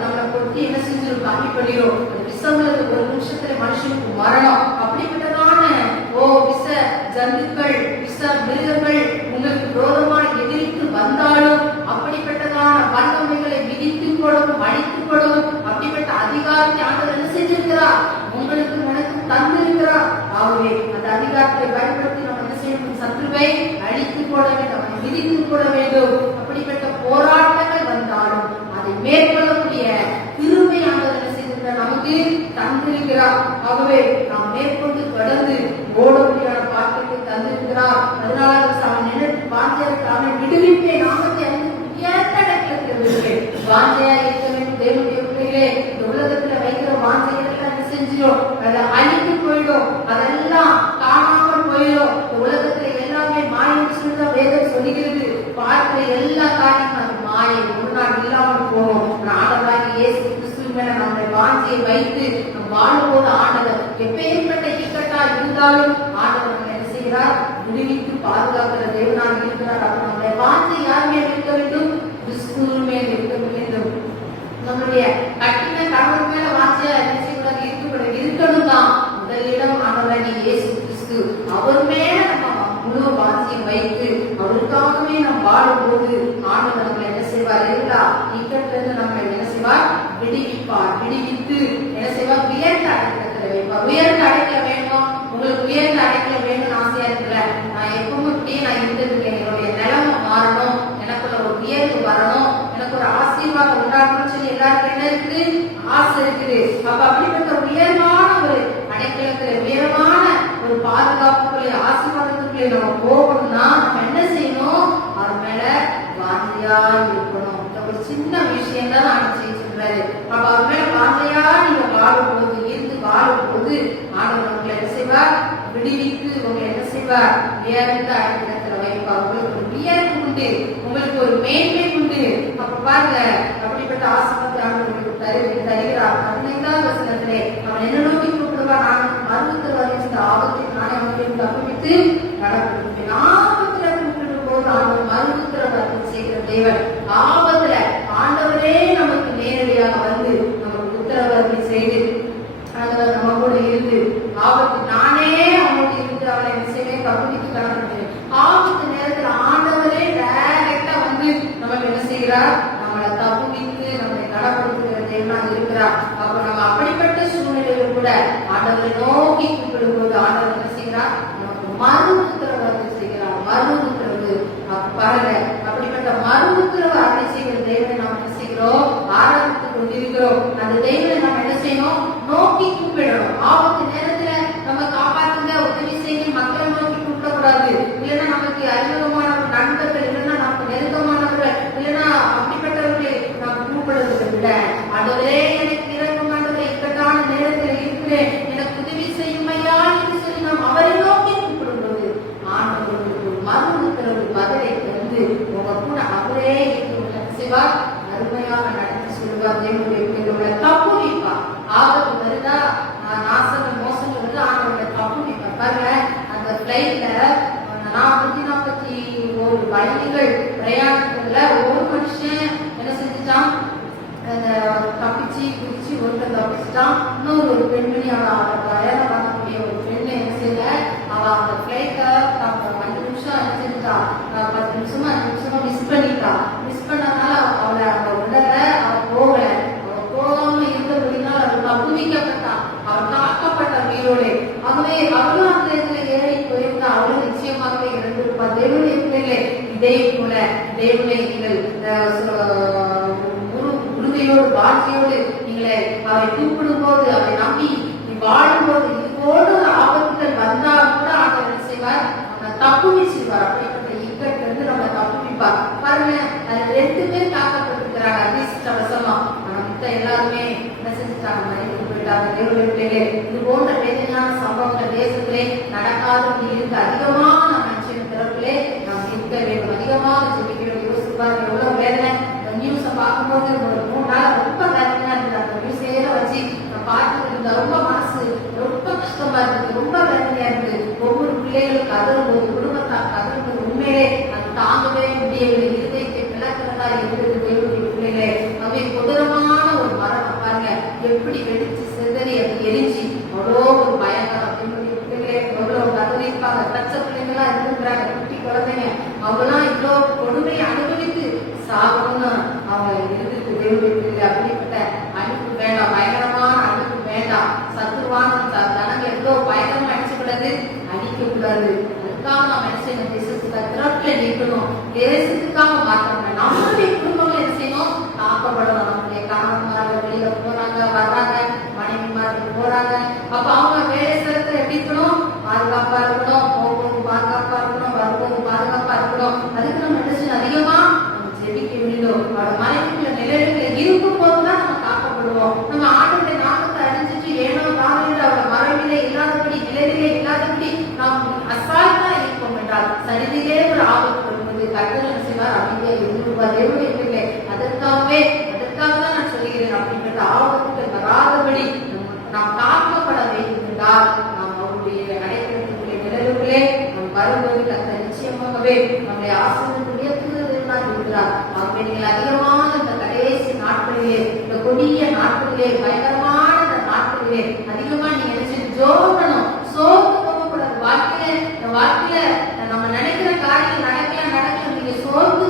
நம்மளை கொட்டி என்ன செஞ்சிடும்? காமி பண்ணிடும். அது விஷமுள்ள ஒரு நிமிஷத்துல மனுஷனுக்கு மரணம். அப்படிப்பட்டதான விஷ ஜந்துக்கள், விஷ மிருகங்கள் உங்களுக்கு விரோதமாக எதிர்த்து வந்தாலும், அப்படிப்பட்டதான வல்லமைகளை மிதித்துக் கொள்ளவும் அழித்துக் கொள்ளவும் அப்படிப்பட்ட அதிகாரத்தை ஆண்டவர் என்ன செஞ்சிருக்கிறார்? உங்களுக்கு எனக்கு தந்திருக்கிறார். ஆகவே அந்த அதிகாரத்தை பயன்படுத்தி நம்ம என்ன செய்யணும்? சத்துருவை அழித்துக் கொள்ள வேண்டும், அவனை மிதித்துக் கொள்ள வேண்டும். அப்படிப்பட்ட போராட்டங்கள் வந்தாலும் அதை மேற்கொள்ளக்கூடிய கிருபை ஆண்டவர் என்ன செய்திருக்கிறார்? நமக்கு தந்திருக்கிறார். ஆகவே நாம் மேற்கொண்டு தொடர்ந்து ஓடக்கூடியான பாக்கியத்தை தந்திருக்கிறார். அதனால அவன் நினைத்து வாஞ்சையாக விடுவிப்பே நாமத்தை அறிந்து வாஞ்சையா இருக்க வேண்டும். தேவனுடைய பிள்ளைகளே, இந்த உலகத்துல வைக்கிற வாஞ்சைகள் என்ன செஞ்சிடும்? அதை அழித்து போயிடும், அதெல்லாம் காணாமல் போயிடும். இந்த உலகத்துல எல்லாமே மாயம் சொல்லிதான் வேதம் சொல்லுகிறது. பார்க்கிற எல்லா காரியமும் அது மாயை, ஒரு நாள் இல்லாமல் போகும். ஆண்டவராகிய இயேசு கிறிஸ்து மேல நம்முடைய வாஞ்சையை வைத்து நம் வாழும்போது ஆண்டவர் எப்பேற்பட்ட இக்கட்டா இருந்தாலும் ஆண்டவர் நம்ம என்ன செய்கிறார்? விடுவித்து பாதுகாக்கிற தேவனாக இருக்கிறார். அப்ப நம்முடைய வாஞ்சை யார் மேல் இருக்க வேண்டும்? கிறிஸ்துவின் மேல் இருக்க வேண்டும். நம்முடைய கட்டின கணவன் மேல வாஞ்சையா என்ன செய்யக்கூடாது? இருக்கணும் தான். முதலிடம் ஆண்டவராகிய இயேசு கிறிஸ்து, அவர் மேல நம்ம முழு வாஞ்சியை வைத்து அவருக்காகவே நாம் வாழும்போது ஆண்டவர் நம்மளை என்ன செய்வார்? எல்லா இக்கட்டிலிருந்து நம்ம என்ன செய்வார்? விடுவிப்பார். விடுவித்து என்ன செய்வார்? உயர்ந்த அடைக்கலத்துல வைப்பார். உயர்ந்த அடைக்கல வேண்டும். உங்களுக்கு உயர்ந்த அடைக்கல வேணும்னு ஆசையா இருக்குல்ல? நான் எப்பவும் இப்படியே நான் இருந்திருக்கேன், என்னுடைய நிலைமை மாறணும், எனக்குள்ள ஒரு உயர்வு வரணும், எனக்கு ஒரு ஆசீர்வாதம் உண்டாகணும்னு சொல்லி எல்லாருக்கும் என்ன இருக்குது? ஆசை இருக்குது. அப்ப அப்படிப்பட்ட உயர்வான ஒரு அடைக்கலத்துல, உயர்வான ஒரு பாதுகாப்புக்குள்ளே, ஆசீர்வாதத்துக்குள்ளே நம்ம போகணும்னா நம்ம என்ன செய்யணும்? அவர் மேல வாஞ்சையா இருக்கணும். ஒரு சின்ன விஷயம் தான் நான் செய்யறாரு. அப்ப அவர் மேல வாஞ்சையா நீங்க வாழும்போது, இருந்து வாழும்போது ஆண்டவர் உங்களை என்ன செய்வார்? விடுவித்து உங்களை என்ன செய்வார்? உயர்ந்த அடைக்கலத்துல வைப்பார். உங்களுக்கு ஒரு உயர்வு உண்டு, உங்களுக்கு ஒரு மேன்மை உண்டு. அப்ப பாருங்க, அப்படிப்பட்ட ஆசீர்வாதத்தை ஆண்டவர் தருகிறார். 15வது வசனத்திலே அவன் என்ன நோக்கி கூப்பிடுவார்? நான் மறுத்தவரை இந்த ஆபத்தை நானே அவர்களுக்கு தப்புவித்து நடப்பிருப்பேன். ஆபத்துல கூப்பிடும் போது ஆண்டவர் மறுத்தவரை செய்கிற தேவன். ஆபத்துல ஆண்டவரே நமக்கு நேரடியாக வந்து நமக்கு உத்தரவாதத்தை செய்து ஆண்டவர் நம்ம கூட இருந்து ஆபத்து நானே அவனோடு இருந்து அவளை என்ன செய்வேன்? தப்புவித்து கடப்பிருப்பேன். ஆபத்து நேரத்தில் ஆண்டவரே டைரக்டா வந்து நமக்கு என்ன செய்கிறார்? நம்மளை தப்புவித்து நம்மளை கடப்படுத்துகிற தேவனாக இருக்கிறார். அப்ப நம்ம அப்படிப்பட்ட சூழ்நிலையில் கூட ஆண்டவரை நோக்கி கூப்பிடும் போது ஆண்டவர் என்ன செய்கிறார்? நமக்கு மறு உத்தரவாதத்தை செய்கிறார். மறு உத்தரவு பாருங்க, அப்படிப்பட்ட மறு உத்தரவு அருளை செய்கிற தேவனை நாம் என்ன செய்கிறோம்? ஆராதித்துக் கொண்டிருக்கிறோம். அந்த தேவனை நாம் என்ன செய்யணும்? நோக்கி கூப்பிடணும். ஆபத்து நேரத்துல நம்ம காப்பாற்றுங்க, உதவி செய்ய மக்களை நோக்கி கூப்பிடக்கூடாது. இல்லைன்னா நமக்கு அறிமுகமான நண்பர்கள், இல்லைன்னா நமக்கு நெருக்கமானவர்கள், இல்லைன்னா அப்படிப்பட்டவர்களை நாம் கூப்பிடுவதை விட ஆண்டவரே எனக்கு இறக்கமானவரை இக்கட்டான நேரத்தில் இருக்கிறேன், எனக்கு உதவி செய்யுமையா என்று சொல்லி நாம் அவரை நோக்கி கூப்பிடும்போது ஆண்டவர்களுக்கு மறு உத்தரவு பதிலை தந்து உங்க கூட அவரே செய்வார். அருமையாக நடத்தி சொல்லுவார். தேவனுடைய தப்பு வைப்பார். ஆபத்து வருதா, நாசங்கள் மோசங்கள் வருது, ஆண்டவருடைய தப்பு வைப்பார். பாருங்க, அந்த பிளைட்ல 41 பயணிகள் பிரயாணத்துல ஒரு மனுஷன் என்ன செஞ்சுட்டான்? தப்பிச்சு குதிச்சு ஒருத்தர் தப்பிச்சுட்டான். இன்னொரு ஒரு பெண்மணி அவளை பிரயாணம் பண்ணக்கூடிய ஒரு பெண்ணை என்ன செய்யல, அவ அந்த பிளைட்டை 5 நிமிஷம் என்ன செஞ்சுட்டா? 10 நிமிஷமா 5 நிமிஷமா மிஸ் பண்ணிட்டா. மிஸ் பண்ணனால அவளை அவ உடல அவ போகல. அவ போகாம இருந்தபடினால் அவள் தப்புவிக்கப்பட்டா. அவள் காக்கப்பட்ட உயிரோடு. ஆகவே அவளும் அந்த இடத்துல ஏறி போயிருந்தா அவளும் நிச்சயமாக இறந்திருப்பா. தேவனுடைய பிள்ளைகளே, இதே போல தேவனை நீங்கள் உறுதியோடு வாஞ்சியோடு நீங்களே அவரை கூப்பிடும் போது, அவரை நம்பி நீ வாழும்போது, இதுபோல ஆபத்துகள் வந்தால் கூட ஆண்டவர் என்ன செய்வார்? நம்ம தப்புவிச்சுவார். அப்படிப்பட்ட இக்கட்டிலிருந்து நம்ம தப்புவிப்பார். பாருங்க, அது 2 பேர் காக்கப்பட்டிருக்கிறாங்க அதிர்ஷ்டவசமா. நம்ம எல்லாருமே என்ன செஞ்சுட்டாங்க? மறைந்து போயிட்டாங்க. தேவனுடைய இது போன்ற வேதனையான சம்பவங்கள் தேசத்திலே நடக்காதபடி இருந்து அதிகமான மனுஷன் பிறப்பிலே நாம் இருக்க வேண்டும். அதிகமாக ஜெபிக்கிறோம். யோசிப்பார்கள் எவ்வளவு வேதனை. இந்த நியூஸை பார்க்கும்போது ஒரு 3 நாள் ரொம்ப வேதனையா இருந்தது. அந்த நியூஸே வச்சு நான் பார்த்துட்டு இருந்த ரொம்ப மனசு ரொம்ப கஷ்டமா இருந்தது, ரொம்ப வேதனையா இருந்தது. ஒவ்வொரு பிள்ளைகளும் கதறும்போது, குடும்பத்தார் கதறும்போது உண்மையிலே அது தாங்கவே முடியவில்லை. இருதயத்தை விளக்குறதா இருந்தது தேவனுடைய பிள்ளைகளே. அவை கொடூரமான ஒரு மரணம் பாருங்க, எப்படி வெடிச்சு சிதறி அது எரிஞ்சு அவ்வளோ ஒரு பயங்கரம். தேவனுடைய பிள்ளைகளே எவ்வளவு கதறிப்பாங்க. பச்சை பிள்ளைங்களா இருந்துக்கிறாங்க, குட்டி குழந்தைங்க. அவங்களாம் இவ்வளோ கொடுமையை அனுபவித்து சாகணும்னு அவங்க இருந்துட்டு தேவனுடைய பிள்ளைகளை அப்படிப்பட்ட அனுப்பு வேண்டாம், பயங்கரமான அனுப்பு வேண்டாம். சத்துருவான ஜனங்க எவ்வளோ பயங்கரமா அடிச்சுக்கூடாது, அடிக்க கூடாது. அதுக்காக நாம் என்ன செய்யணும்? தேசத்துக்கு திறப்புல நிற்கணும். தேசத்துக்காக மாற்றணும். நம்மளுடைய குடும்பங்கள் என்ன செய்யணும்? காக்கப்படணும். நம்முடைய கணவன்மார்கள் வெளியில போறாங்க, வர்றாங்க, மனைவிமார்கள் போறாங்க. அப்ப அவங்க வேலை ஸ்தலத்துல எப்படி இருக்கணும்? பாதுகாப்பா இருக்கணும். போகும்போது பாதுகாப்பா இருக்கணும், வரும்போது பாதுகாப்பா இருக்கணும். அதுக்கு நம்ம என்ன செய்யணும்? அதிகமா ஜெபிக்க வேண்டும். அவரோட மனைவிக்குள்ள நிலையில இருக்கும் போதுதான் நம்ம காக்கப்படுவோம். நம்ம ஆண்டுடைய நாமத்தை அறிஞ்சிட்டு ஏனோ தானே அவரோட மறைவிலே இல்லாதபடி, நிலையிலே இல்லாதபடி நாம் அசால்ட்டா இருப்போம் என்றால் சரிதிலே ஒரு ஆபத்து வரும்போது கர்த்தர் செய்வார், அமைதியா இருந்துருவார். தேவனுடைய பிள்ளை அதற்காக தான் நான் சொல்கிறேன். அப்படிப்பட்ட ஆபத்துகள் வராதபடி நாம் காக்கப்பட வேண்டும் என்றால் நாம் அவருடைய அடைக்கலத்துக்குள்ளே நிழலுக்குள்ளே நாம் வரும்போது கர்த்தர் நிச்சயமாகவே நம்முடைய ஆசீர்வாதம் உயர்த்துவதற்காக இருக்கிறார். ஆகவே நீங்கள் அதிகமான இந்த கடைசி நாட்களிலே, இந்த கொடிய நாட்களிலே, பயங்கரமான இந்த நாட்களிலே அதிகமா நீங்க நினைச்சு ஜோடணும். சோர்ந்து போகக்கூடாது. வாழ்க்கையில நம்ம நினைக்கிற காரியம் நடக்கல நீங்க சோர்ந்து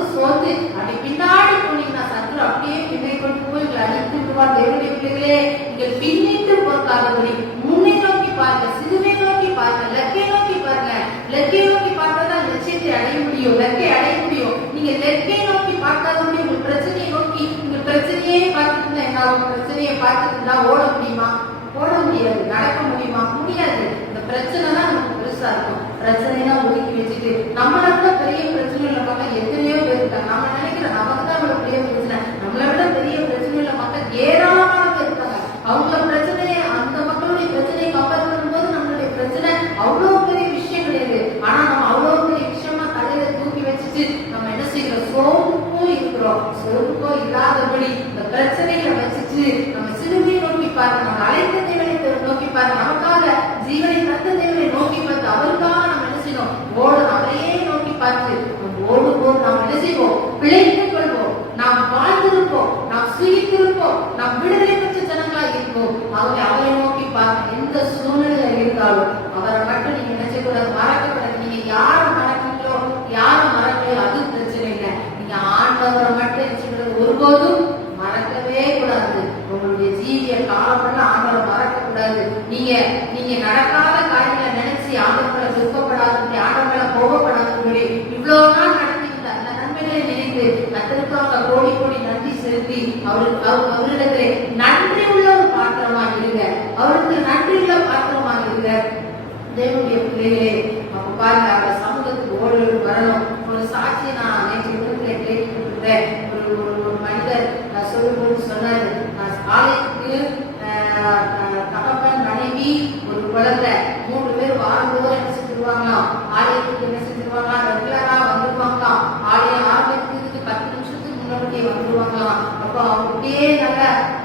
அப்படி பின்னாடி போனீங்கன்னா சத்ரு அப்படியே பின்னை கொண்டு போய் அழித்து விடுவார். தேவனுடைய பிள்ளைகளே, நீங்கள் பின்னிட்டு போக்காதபடி முன்னே நோக்கி பாருங்க, சிறுமை நோக்கி பாருங்க, லக்கை நோக்கி பாருங்க. லக்கை நோக்கி பார்த்தாதான் லட்சியத்தை அடைய முடியும், லக்கை அடைய முடியும். நீங்க லக்கை நோக்கி பார்க்காதபடி உங்கள் பிரச்சனையை நோக்கி, உங்கள் பிரச்சனையே பார்த்துட்டு என்ன ஆகும்? பிரச்சனையை பார்த்துட்டு ஓட முடியுமா? ஓட முடியாது. நடக்க முடியுமா? முடியாது. இந்த பிரச்சனை தான் நமக்கு பெருசா இருக்கும். பிரச்சனைதான் ஒதுக்கி வச்சுட்டு நம்மளை விட பெரிய பிரச்சனைகளை மக்கள் எத்தனையோ பேர் இருக்காங்க. நம்ம நினைக்கிறோம் நமக்கு தான் அவ்வளவு பெரிய பிரச்சனை. நம்மளை விட பெரிய பிரச்சனைகளை மக்கள் ஏராளமான பேர் இருக்காங்க. அவங்க பிரச்சனையை, அந்த மக்களுடைய பிரச்சனையை கம்பேர் பண்ணும்போது நம்மளுடைய பிரச்சனை அவ்வளவு பெரிய விஷயம் கிடையாது. ஆனா நம்ம அவ்வளவு பெரிய விஷயமா தலையில தூக்கி வச்சுட்டு நம்ம என்ன செய்யறோம்? சோர்வுக்கும் இருக்கிறோம். சோர்வுக்கும் இல்லாதபடி இந்த பிரச்சனைகளை வச்சுட்டு நம்ம சிறுமையை நோக்கி பாருங்க, நம்ம அழைத்த தேவனை நோக்கி பாருங்க, நமக்காக ஜீவனை தந்த தேவனை நோக்கி பார்த்து அவருக்காக நம்ம என்ன செய்யணும்? ஓடணும். அவரையே நோக்கி பார்த்து ஓடும்போது நாம் என்ன செய்வோம்? பிழைத்துக் கொள்வோம். நாம் வாழ்ந்திருப்போம், நாம் சுயித்திருப்போம், நாம் விடுதலை பெற்ற ஜனங்களா இருப்போம். ஆகவே அவரை நோக்கி பாருங்க. எந்த சூழ்நிலையில இருந்தாலும் அவரை மட்டும் நீங்க என்ன செய்யக்கூடாது? மறக்கக்கூடாது. நீங்க யாரை மறக்கீங்களோ, யாரை மறக்கலையோ அது பிரச்சனை இல்லை. நீங்க ஆண்டவரை மட்டும் என்ன செய்யக்கூடாது? ஒருபோதும் மறக்கவே கூடாது. உங்களுடைய ஜீவிய காலமெல்லாம் ஆண்டவரை மறக்க கூடாது. நீங்க நடக்காத காரியங்களை நினைச்சு ஆண்டவர்களை துக்கப்படாதபடி, ஆண்டவர்களை கோபப்படாதபடி, இவ்வளவு நாள் நடத்திக்கிட்ட அந்த நன்மைகளை நினைத்து கர்த்தருக்காக கோடி கோடி நன்றி செலுத்தி அவரிடத்திலே நன்றி உள்ள ஒரு பாத்திரமாக இருங்க. அவருக்கு நன்றி உள்ள பாத்திரமாக இருங்க. தேவனுடைய பிள்ளைகளே, அப்ப பாருங்க, அவர் சமூகத்துக்கு ஓடி வரணும். ஒரு சாட்சியை நான் நேற்று விதத்துல கேட்டுக்கிட்டேன். ஒரு மனிதர் சொல்லும்போது சொன்னாரு, ஆலயத்துக்கு தகப்பன், மனைவி, ஒரு குழந்தை 3 பேர் வாரந்தோறும் என்ன செஞ்சிருவாங்களாம்? ஆலயத்துக்கு என்ன செஞ்சிருவாங்களாம்? ரெகுலரா வந்துருவாங்களாம். ஆலயம் ஆரம்பிக்கிறதுக்கு 10 நிமிஷத்துக்கு முன்னாடியே வந்துருவாங்களாம். அப்போ அவருக்கே நல்ல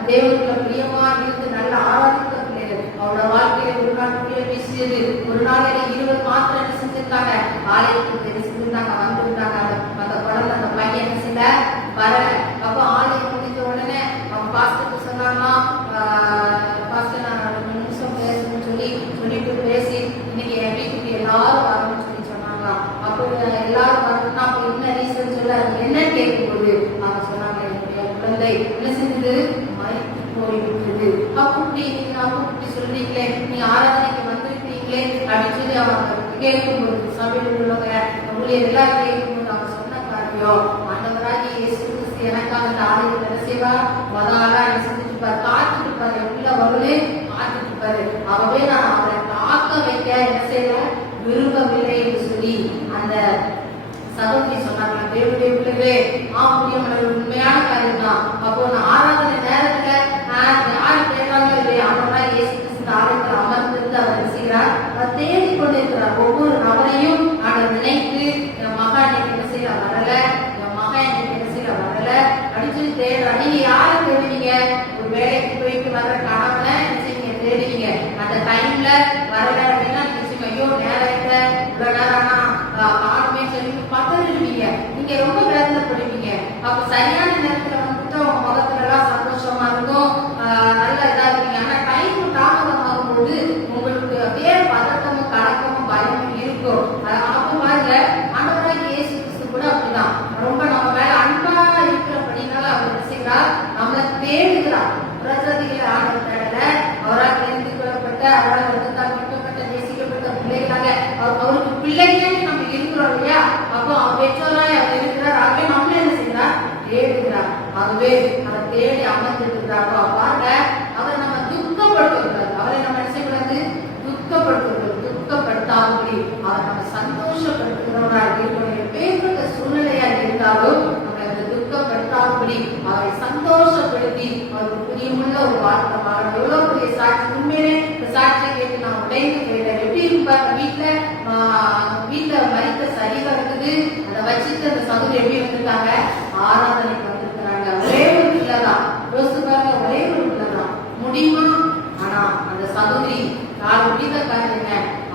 தேவனுக்குள்ள பிரியமா இருந்து நல்ல ஆராதிக்கிற பிள்ளைகள். அவரோட வாழ்க்கையில ஒரு நாள் புரிய பேசியது, ஒரு நாள் 20 மாத்திரம் என்ன செஞ்சிருக்காங்க? ஆலயத்துக்கு என்ன செஞ்சிருந்தாங்க? வந்துருந்தாங்க. அந்த குழந்தை, அந்த பையன் என்ன செய்யல? வரல. அப்போ ஆலயம் முடிஞ்ச உடனே அவங்க பாஸ்டருக்கு சொன்னாங்களாம், பாஸ்டர் நான் 2 நிமிஷம் பேசணும்னு சொல்லிட்டு பேசி இன்னைக்கு என் வீட்டுக்கு எல்லாரும் வரணும்னு சொன்னாங்களாம். அப்போ எல்லாரும் வரணும்னா அப்போ என்ன ரீசன் சொல்ல என்னன்னு கேட்கும்போது அவங்க சொன்னாங்க, என்னுடைய குழந்தை என்ன செஞ்சது? மறித்து போய்விட்டது. அப்படி சொல்றீங்களே, நீங்க ஆராதனைக்கு வந்திருக்கீங்களே அப்படின்னு சொல்லி அவங்க கேட்கும்போது, சபையில் உள்ளவங்க ஊழியர் எல்லாரும் கேட்கும்போது அவங்க சொன்ன காரியம், ஆண்டவராகி இயேசு கிறிஸ்து எனக்காக அந்த ஆலயத்தில் என்ன செய்வார்? முதலா என்ன செஞ்சுட்டு இருப்பார்? காத்துட்டு இருப்பாரு. உள்ள வருவே காத்துட்டு இருப்பாரு. ஆகவே நான் அவரை காக்க வைக்க என்ன செய்யல? விரும்பவில்லை என்று சொல்லி அந்த சகோதரி சொன்னாங்க. தேவனுடைய பிள்ளைகளே, உண்மையான காரியம் தான். அப்போ நான் ஆராதனை நேரத்துல யாரு கேட்கறாங்க இல்லையா? ஆண்டவராகிய இயேசு கிறிஸ்து அழைக்கப்பட்டார், மீட்கப்பட்ட நேசிக்கப்பட்ட பிள்ளைகளாக அவருக்கு பிள்ளைகள் நம்ம இருக்கிறோம் இல்லையா? அப்போ அவர் பெற்றோராய் அவர் இருக்கிறார். ஆகவே நம்மளே என்ன செய்கிறார்? தேடுகிறார். ஆகவே அவர் தேடி அமர்ந்திருக்கிறாரோ பாருங்க, அவரை நம்ம துக்கப்படுத்தக்கூடாது. அவரை நம்ம என்ன செய்யக்கூடாது? துக்கப்படுத்தாதபடி அவர் நம்ம சந்தோஷப்படுத்துகிறவராக இருக்கணும். எப்பேற்பட்ட சூழ்நிலையா இருந்தாலும் நம்ம அதை துக்கப்படுத்தாதபடி அவரை சந்தோஷப்படுத்தி அவருக்கு பிரியமுள்ள ஒரு வாழ்க்கை வாழணும். எவ்வளவு பெரிய சாட்சி! உண்மையிலே இந்த சாட்சியை கேட்டு நான் உடைந்து போயிட்டேன். எப்படி இருப்பாங்க? வீட்டுல மறித்த சரிவா இருக்குது, அதை வச்சுட்டு அந்த சகோதரி எப்படி வந்திருக்காங்க? ஆராதனைக்கு வந்திருக்கிறாங்க. ஒரே ஒரு பிள்ளைதான், யோசிப்பாங்க, ஒரே ஒரு பிள்ளைதான் முடியுமா? ஆனா அந்த சகோதரி நான் முடிந்த காரணங்க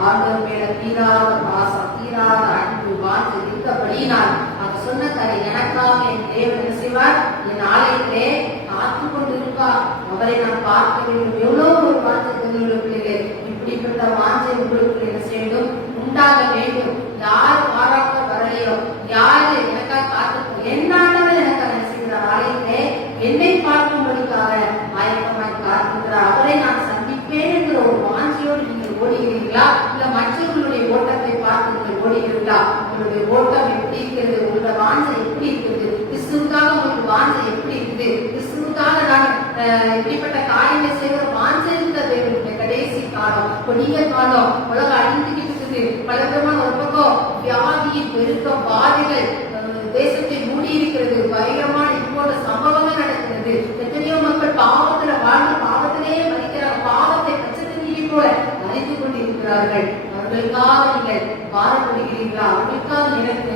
ஆண்டவர் மேல தீராத பாசம், தீராத அன்பு வார்த்தை இருந்தபடியினால் அவர் சொன்ன கதை எனக்காக என் தேவன் என்ன செய்வார்? என் ஆலயத்திலே காத்து கொண்டிருப்பார், அவரை நான் பார்க்க வேண்டும். எவ்வளவு ஒரு வார்த்தை பிள்ளைகளே! இப்படிப்பட்ட வார்த்தை உங்களுக்கு என்ன செய்யணும்? உண்டாக வேண்டும். யார் பாராட்ட வரலையோ, யாரு எனக்காக காத்து என்னாலும் எனக்காக என்ன செய்கிறார்? ஆலயத்திலே என்னை பார்க்கும்படிக்காக ஆயத்தமாய் காத்துக்கிறார். அவரை நான் சந்திப்பேன் என்கிற ஒரு வாஞ்சியோடு நீங்கள் ஓடுகிறீர்களா? இல்ல மற்றவர்களுடைய ஓட்டத்தை பார்த்து நீங்கள் ஓடுகிறீர்களா? உங்களுடைய ஓட்டம் எப்படி இருக்கிறது? உங்களோட வாஞ்சை எப்படி இருக்கிறது? கிறிஸ்துவுக்காக உங்களுக்கு வாஞ்சை எப்படி இருக்குது? கிறிஸ்துவுக்காக நான் இப்படிப்பட்ட காரியங்களை செய்கிற வாஞ்சை இருக்கிறது. கடைசி காலம், கொடிய காலம், உலகம் அழிந்துகிட்டு இருக்குது. பல விதமான ஒரு பக்கம் வியாதியின் பெருக்க பாதைகள் தேசத்தை மூடி இருக்கிறது. பயங்கரமான இது போன்ற சம்பவங்கள் நடக்கிறது. எத்தனையோ மக்கள் பாவத்துல வாழ்ந்து பாவத்திலேயே மறிக்கிறார்கள். பாவத்தை பச்சை போல அறிந்து கொண்டிருக்கிறார்கள். அவர்களுக்காக நீங்கள் பாரப்படுகிறீர்களா? அவர்களுக்காக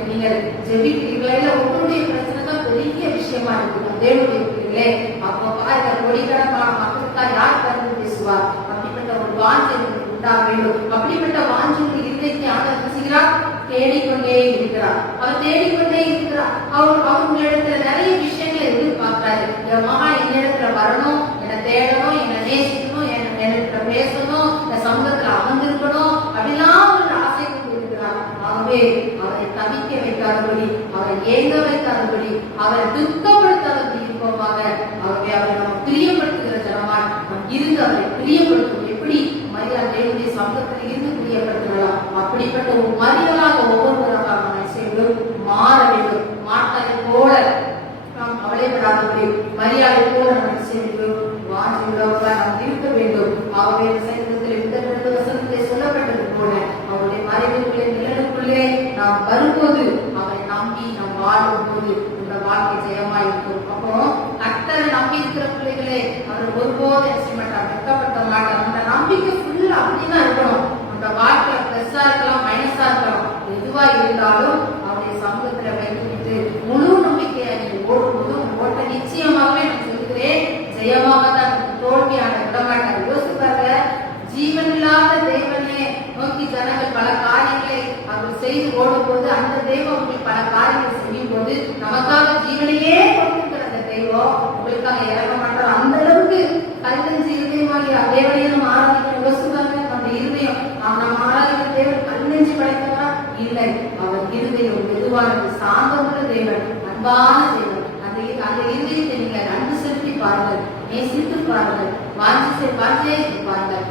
நீங்கள் ஜெபிக்கிறீர்களா? இல்ல உங்களுடைய பிரச்சனை தான் பெரிய விஷயமா இருக்கு தேவனுடைய பிள்ளைகளே. அப்போ பாருங்க, கோடிக்கணக்கான மக்களுக்காக யார் கலந்து பேசுவார்? அப்படிப்பட்ட ஒரு வாஞ்சை உண்டாக வேண்டும். அப்படிப்பட்ட வாஞ்சை இருந்தைக்கு ஆண்டவர் செய்கிறார், தேடிக்கொண்டே இருக்கிறார். அவர் தேடிக்கொண்டே இருக்கிறார். அவர் உங்களிடத்துல நிறைய விஷயங்களை எதிர்பார்க்கிறாரு. என் மகா என்னிடத்துல வரணும், என்னை தேடணும், என்னை நேசிக்கணும், என்னிடத்துல பேசணும், இந்த சமூகத்துல அமர்ந்திருக்கணும், அப்படிலாம் ஒரு ஆசை கொண்டு இருக்கிறார். ஆகவே அவரை தவிக்க வைக்காதபடி, அவரை ஏங்க வைக்காதபடி, அவரை துக்கப்படுத்தாதபடி இருப்போமாக. ஆகவே அவரை நம்ம பிரியப்படுத்துகிற ஜனமாய் நாம் இருந்து அவரை பிரியப்படுத்தும். எப்படி மரியாதை தேவனுடைய சமூகத்தில் இருந்து பிரியப்படுத்தலாம், அப்படிப்பட்ட ஒரு மரியாதாக ஒவ்வொருவராக நாம் செய்வோம் மாற வேண்டும். மாட்டாரை போல நாம் கவலைப்படாதபடி மரியாதை போல நாம் செய்வோம் வாஞ்சியுள்ளவர்களாக நாம் இருக்க வேண்டும். ஆகவே சங்கத்தில் இந்த 2 வசனத்திலே சொல்லப்பட்டது போல அவருடைய மறைவுக்குள்ளே நிழலுக்குள்ளே நாம் வரும்போது, அவரை நம்பி நாம் வாழும் போது இந்த வாழ்க்கை ஜெயமாய் இருக்கும். அப்போ கர்த்தரை நம்பி இருக்கிற பிள்ளைகளே அவர் ஒருபோது செய்ய மாட்டார், வெட்கப்பட்ட மாட்டார். அந்த நம்பிக்கை ஃபுல்லா அப்படிதான் இருக்கணும். அந்த வாழ்க்கை பிளஸ்ஸா இருக்கலாம், மைனஸா இருக்கலாம், எதுவா இருந்தாலும் அவருடைய சமூகத்துல வைத்துவிட்டு முழு நம்பிக்கையை நீங்கள் ஓடும்போது ஓட்ட நிச்சயமாகவே நான் சொல்லுகிறேன் ஜெயமாக தான் தோல்வியான விடமாட்டார். யோசிப்பாங்க, ஜீவன் இல்லாத தேவனே நோக்கி ஜனங்கள் பல காரியங்களை அவர் செய்து ஓடும் போது அந்த தெய்வம் உங்களுக்கு பல காரியங்களை செய்யும் போது நமக்காக ஜீவனையே கொடுத்திருக்கிற அந்த தெய்வம் உங்களுக்காக இறங்க மாட்டார். அந்த அளவுக்கு கல்லஞ்சி இருதயமாகி தேவனையே நம்ம ஆராதிக்கணும். யோசிப்பாங்க, நம்ம இருதயம் நம்ம ஆராதிக்கிற தேவன் கல்லஞ்சி படைத்தவரா? இல்லை, அவர் இருதயம் மெதுவானது, சாந்தமுள்ள தேவன், அன்பான தேவன். அந்த இருதயத்தை நீங்கள் அன்பு செலுத்தி பாருங்கள், நேசித்து பாருங்கள், வாஞ்சி பாருங்கள்.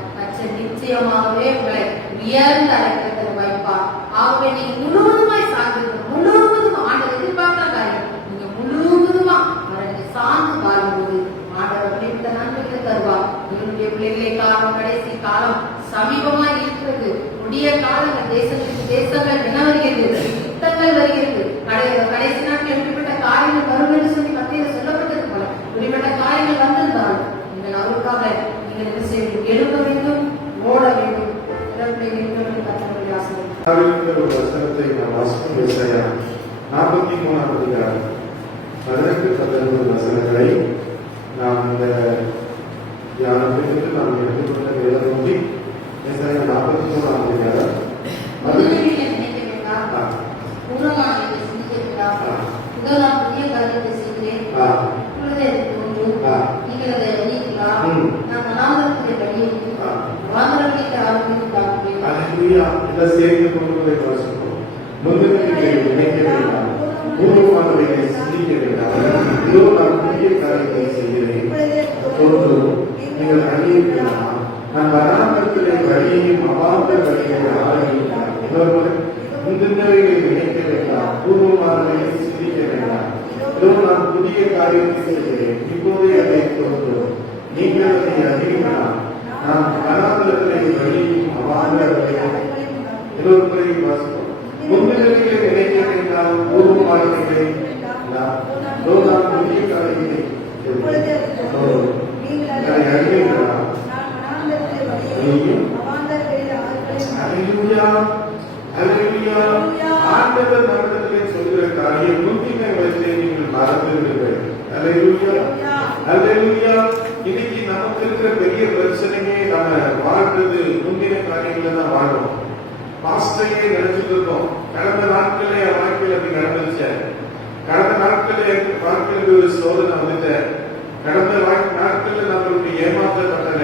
நிச்சயமாகவே உங்களை உயர்ந்த அழைக்கிறத வைப்பார். ஆகவே நீங்க முழுவதுமாய் சார்ந்திருக்கணும். முழுவதும் ஆண்டவர் எதிர்பார்க்கிற காரியம் நீங்க முழுவதுமா அவரை சார்ந்து வாழும்போது ஆண்டவர் அப்படிப்பட்ட நன்மைகளை தருவார். என்னுடைய பிள்ளைகளை காலம், கடைசி காலம் சமீபமாய் இருக்கிறது. கொடிய காலங்கள், தேசங்கள் என்ன வருகிறது? யுத்தங்கள் வருகிறது. கடைசி நாட்கள் எப்படிப்பட்ட காரியங்கள் வரும் என்று சொல்லி மத்தியில் சொல்லப்பட்டது போல இப்படிப்பட்ட காரியங்கள் வந்திருந்தாலும் நீங்கள் அவருக்காக நீங்கள் என்ன செய்ய வேண்டும்? எழுத வேண்டும், ஓட வேண்டும். ஒரு வசனத்தை நாம் வாசிக்கும். ஏசாயா 43ஆம் அதிகாரம் 18-19 வசனங்களை நாம் இந்த தியானத்திலிருந்து நாம் எடுத்துக்கொண்ட வேதம் நோக்கி ஏசாயா 43ஆம் அதிகாரம் சேர்ந்து கொண்டு வாசிப்போம். முன்னிலையை நினைக்க வேண்டாம், பூர்வமானவைகளை சிந்திக்க வேண்டாம். இதோ நான் புதிய காரியத்தை செய்கிறேன், தோன்றும் நீங்கள் அறியீர்களா? நான் வராமத்திலே வழியையும் அவாந்த வழியை ஆளுகிறார். இன்னொரு முந்தினவைகளை நினைக்க வேண்டாம், பூர்வமானவைகளை சிந்திக்க வேண்டாம். இதோ நான் புதிய காரியத்தை செய்கிறேன், இப்போதே அதை தோன்றும், நீங்கள் அதை அறியலாம். நான் வராமத்திலே வழியையும் அவாந்த வழியை இன்னொரு முறை வாசிப்போம். முந்தினவைகளை நினைக்க வேண்டாம், பூர்வமானவைகளை இதோ நான் புதிய காரியத்தை அறியலாம். ஆண்டவர் மரணத்திலே சொல்கிற காரியம் முந்தின வயசை நீங்கள் மறந்துவிடுங்கள். இன்னைக்கு நமக்கு இருக்கிற பெரிய பிரச்சனையே நம்ம வாழ்றது முந்தின காரியங்கள தான் வாழ்றோம். பாஸ்டையே நினைச்சிட்டு இருக்கோம். கடந்த நாட்களே வாழ்க்கையில் அப்படி நடந்துச்சு. கடந்த நாட்களே வாழ்க்கையில் ஒரு சோதனை வந்துட்ட. கடந்த நாட்களில் நம்மளுக்கு ஏமாற்றப்பட்டன.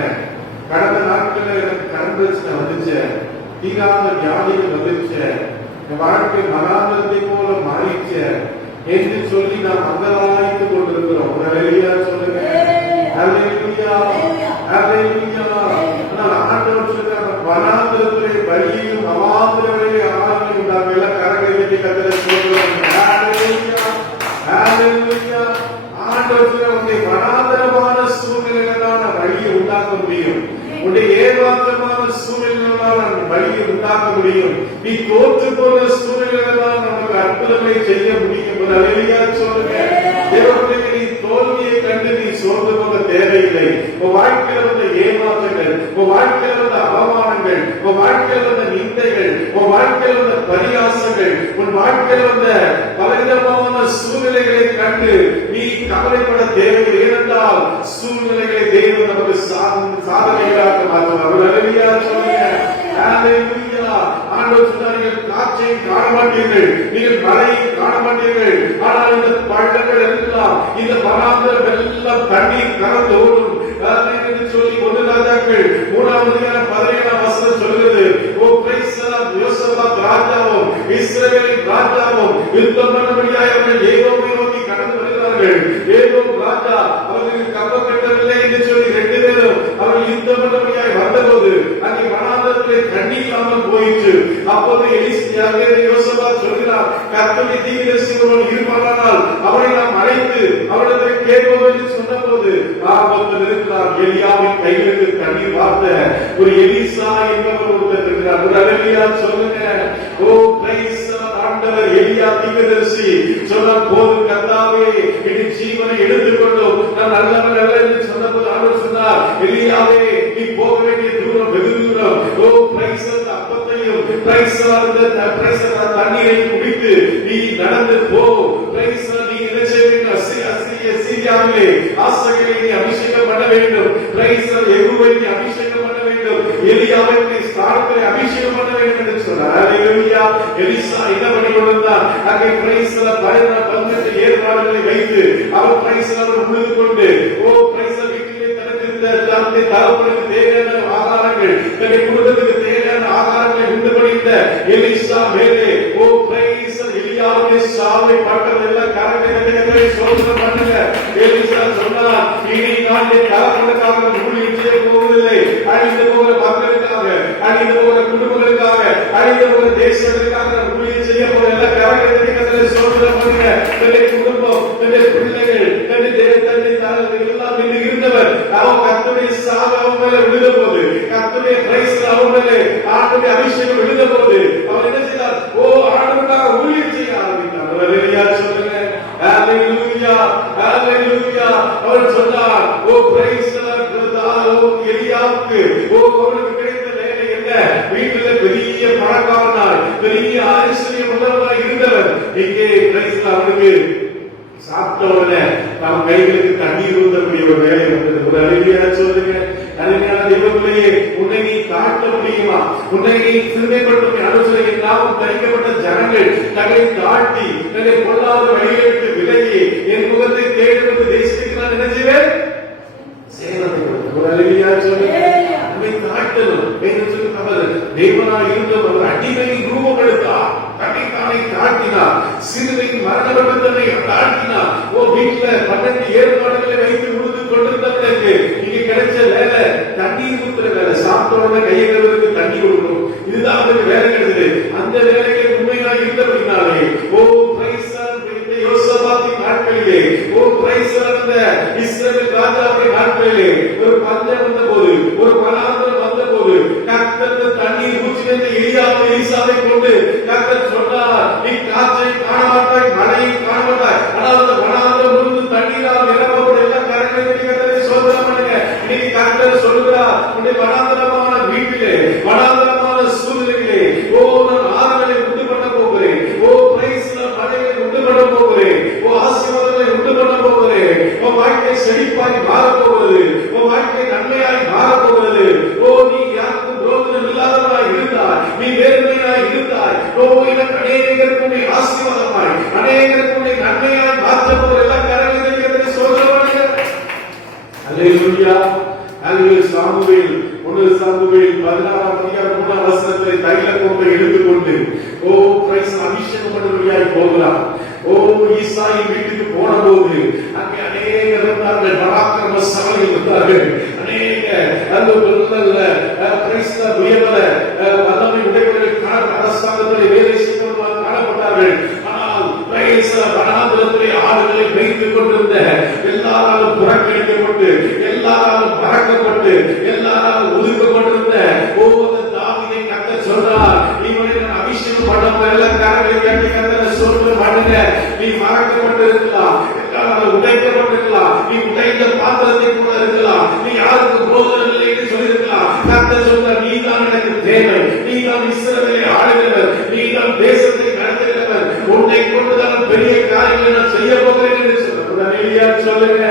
கடந்த நாட்களில் எனக்கு கடன் பிரச்சனை வந்துச்சு, தீராத வியாதிகள் வந்துச்சு, வாழ்க்கை மராமத்தை போல மாறிச்சு என்று சொல்லி நாம் மங்களாய்த்து கொண்டிருக்கிறோம். சொல்லுங்க. வனாந்திரத்திலே வழியும் அவாந்திரத்திலே ஆரம்பியும் நாம் எல்லாம் கரங்களை வெட்டி கத்தரை சொல்கிறோம். ஆண்டவருடைய வனாந்திரமான சூழ்நிலைகளான வழியை உண்டாக்க முடியும். உன்னுடைய ஏமாற்றமான சூழ்நிலைகளால் வழியை உண்டாக்க முடியும். நீ தோற்று போன சூழ்நிலைகளால் நமக்கு அற்புதங்களை செய்ய முடியும். சொல்லுங்க. நீ தோல்வியை கண்டு நீ சோர்ந்து போக தேவையில்லை. உன் வாழ்க்கையில் வந்த ஏமாற்றங்கள், உன் வாழ்க்கையில் வந்த அவமானங்கள், உன் வாழ்க்கையில் வந்த நிந்தைகள், உன் வாழ்க்கையில் வந்த பரியாசங்கள், உன் வாழ்க்கையில் வந்த பலவிதமான சூழ்நிலைகளை கண்டு நீ கவலைப்பட தேவையில்லை. ஏனென்றால் சூழ்நிலைகளை தேவன் நமக்கு சாதனைகளாக மாற்றுவார். ஆண்டவர் சொன்னார்கள், காற்றை காண மாட்டீர்கள், நீங்கள் மழையை காண மாட்டீர்கள், ஆனால் இந்த பள்ளங்கள் எல்லாம், இந்த வனாந்தரம் எல்லாம் தண்ணீர் கலந்து ஓடும் என்று சொல்லி 1 ராஜாக்கள் 3:17 வசனம் சொல்கிறது. ஓ பிரைஸ் யோசபாத் ராஜாவும் இஸ்ரவேலின் ராஜாவும் யுத்தம் பண்ணும்படியாக அவர்கள் ஏதோமை நோக்கி கடந்து வருகிறார்கள். ஏதோம் ராஜா அவர்களுக்கு கப்பம் கட்டவில்லை என்று சொல்லி 2 பேரும் அவர்கள் யுத்தம் பண்ணும்படியாக வந்தபோது அங்கே வனாந்தரத்திலே தண்ணீர் இல்லாமல் போயிற்று. அப்போது யோசபாத் சொல்கிறார், கர்த்தருடைய தீர்க்கதரிசி ஒருவன் இருப்பானால் அவனை நாம் அழைத்து அவரிடத்தை கேட்போம் என்று சொன்னபோது ஆபத்தில் இருக்கிறார். எலியாவின் கைகளுக்கு தண்ணீர் பார்த்த ஒரு எலிசா என்பவர் ஒருத்தர் இருக்கிறார். ஒரு அல்லேலூயா சொல்லுங்க. ஓ பிரைஸ் ஆண்டவர். எலியா தீர்க்கதரிசி சொன்னார், போதும் கர்த்தாவே, என் ஜீவனை எடுத்துக்கொண்டோம், நான் நல்லவன் அல்ல என்று சொன்னபோது ஆண்டவர் சொன்னார், எலியாவே, நீ போக வேண்டிய தூரம் வெகு தூரம். ஓ பிரைஸ் அப்பத்தையும் பிரைஸ் தண்ணீரை குடித்து நீ நடந்து போ. பிரைஸ் நீ என்ன செய்ய வேண்டும்? சீரியாவிலே ஆசைகளை நீ அபிஷேகம் பண்ண வேண்டும். பிரைஸ் யெகூவை நீ அபிஷேகம் பண்ண வேண்டும். எலியாவை நீ ஸ்தானத்திலே அபிஷேகம் பண்ண வேண்டும் என்று சொன்னார். அல்லேலூயா. எலிசா என்ன பண்ணி கொண்டிருந்தார்? அங்கே பிரைஸ் 18 ஏற்பாடுகளை வைத்து அவர் பிரைஸ் உழுது கொண்டு, ஓ பிரைஸ் வீட்டிலே தனக்கு தகப்பனுக்கு தேவையான ஆகாரங்கள், தன்னுடைய குடும்பத்துக்கு தேவையான ஆகாரங்களை உண்டு பண்ணித்த எலிசா மேலே, ஓ பிரைஸ் எலியாவுடைய சாவை பட்டதெல்லாம் கரங்களை சோதனை பண்ணுங்க. எலிசா சொன்னார், இனி நான் என் தகப்பனுக்காக ஊழியம் செய்ய போவதில்லை. அழிந்து போகிற மக்களுக்காக, அழிந்து போகிற குடும்பங்களுக்காக, அழிந்து போகிற தேசங்களுக்காக நான் ஊழியம் செய்ய போகிற எல்லா கரங்களை சோதனை பண்ணுங்க. தன்னுடைய குடும்பம், தன்னுடைய பிள்ளைகள், தன்னுடைய எல்லாம் இன்று இருந்தவர் அவன் கர்த்தருடைய சாவு அவன் மேல விழுந்த போது, கர்த்தருடைய பிரைஸ் அவன் மேல ஆண்டவருடைய அபிஷேகம் விழுந்த போது அவர் என்ன செய்தார்? ஓ ஆண்டவருக்காக ஊழியம் செய்ய ஆரம்பித்தார். அல்லேலூயா சொல்லுங்க. அல்லேலூயா, அல்லேலூயா. அவர் சொன்னார், ஓ பிரைஸ் எலியாவுக்கு, ஓ அவனுக்கு கிடைத்த வேலை என்ன? வீட்டில பெரிய பணக்காரனாய், பெரிய ஐஸ்வர்யம் உள்ளவனாய் இருந்தவர். இங்கே பிரைஸ் அவனுக்கு சாப்பிட்ட உடனே நம் கைகளுக்கு தண்ணீர் ஊற்றக்கூடிய ஒரு வேலை வந்தது. ஒரு அழகியான சொல்லுங்க. அழகியான தெய்வத்திலேயே உன்னை நீ காட்ட முடியுமா? உன்னை நீ சிறுமைப்படுத்த ஆலோசனை நாமும் தரிக்கப்பட்ட ஜனங்கள் தங்களை தாழ்த்தி தன்னை பொல்லாத வழிகளுக்கு விலகி என் முகத்தை தேடுவது தேசத்துக்கு நான் என்ன செய்வேன்? சேவனை கொடுத்து. ஒரு அழகியான சொல்லுங்க. உன்னை காட்டணும் என்று சொல்லி தேவனாய் இருந்தவர் அடிமையின் ரூபம் எடுத்தார். தன்னை தாழ்த்தினார். சிறுமையின் மரணத்தை தாழ்த்தினார். ஓ வீட்டுல 12 ஏற்பாடுகளை வைத்து உழுது கொண்டிருந்தவர்களுக்கு இங்க கிடைச்ச வேலை தண்ணீர் ஊத்துற வேலை, சாப்பிடணும், கையை கழுவுறதுக்கு தண்ணி கொடுக்கணும். இதுதான் அவருக்கு வேலை கிடைச்சது. அந்த வேலையை உண்மையாக இருந்தபடினாலே ஓ பிரைஸ் இந்த யோசபாத்தின் நாட்களிலே ஓ பிரைஸ் அந்த இஸ்ரவேல் ராஜாவுடைய நாட்களிலே ஒரு பஞ்சம் வந்த போது, ஒரு வனாந்தரம் வந்த போது கர்த்தர் தண்ணீர் ஊற்றினது எலிசாவை கொண்டு கர்த்தர் சொன்னார், நீ காற்றை காண மாட்டாய், மழையை காண மாட்டாய், ஆனால் அந்த வனாந்தரம் முழுந்து தண்ணீரால் நிரப்பப்படும். எல்லாம் கர்த்தரை சோதனை பண்ணுங்க. இன்னைக்கு கர்த்தர் சொல்லுகிறார், உன்னுடைய வனாந்தரமான வீட்டிலே, வனாந்தரமான சூழ்நிலையிலே ஓ நான் ஆறுகளை உண்டு பண்ண போகிறேன். ஓ பிரைஸ் மழையை உண்டு பண்ண போகிறேன். ஓ ஆசீர்வாதங்களை உண்டு பண்ண போகிறேன். உன் வாழ்க்கை செழிப்பாய் மாறப்போகிறது. உன் வாழ்க்கை நன்மையாய் மாறப்போகிறது. ஓ நீ யாருக்கும் துரோகம் இல்லாதவனாய் இருந்தாய், நீ நேர்மையாய் இருந்தாய். ஓ எனக்கு அநேகருக்கு உன்னை ஆசீர்வாதமாய், அநேகருக்கு உன்னை நன்மையாய் மாற்றப்போகிற எல்லா கரங்களை சோதனை. அல்லேலூயா. அல்லேலூயா. சாமுவேல் 1 சாமுவேல் 16 தைல கொண்டு எடுத்துக்கொண்டு ஓ பிரைஸ் அபிஷேகம் பண்ணும்படியாய் போகிறார். ஓ ஈசாயின் வீட்டுக்கு போன போது அங்கே அநேகர் இருந்தார்கள், பராக்கிரம சபை இருந்தார்கள், அநேக அந்த பிரைஸ் உயர்வர வல்லமை உடையவர்கள் அரசாங்கத்தில் வேலை செய்வதாக காணப்பட்டார்கள். ஆனால் பிரைஸ் வனாந்திரத்திலே ஆடுகளை வைத்துக் கொண்டிருந்த எல்லாராலும் புறக்கணிக்கப்பட்டு, எல்லாராலும் பறக்கப்பட்டு, எல்லாராலும் ஒதுக்கப்பட்டிருந்த ஒவ்வொரு தாவீதை கர்த்தர் சொல்றார், இவனை நான் அபிஷேகம் பண்ண எல்லா காரியங்களை கட்டி கர்த்தர் சொல்ற பண்ணுங்க. நீ மறக்கப்பட்டிருக்கலாம், எல்லாராலும் உடைக்கப்பட்டிருக்கலாம், நீ உடைந்த பாத்திரத்தை கூட இருக்கலாம், நீ யாருக்கு போதனை இல்லை என்று சொல்லியிருக்கலாம். கர்த்தர் சொல்ற, நீ தான் எனக்கு தேவை, நீ தான் இஸ்ரவேலை ஆளுகிறவர், நீ தான் தேசத்தை நடத்துகிறவர், உன்னை கொண்டுதான் பெரிய காரியங்களை நான் செய்ய போகிறேன் என்று சொல்ற. சொல்லுங்க.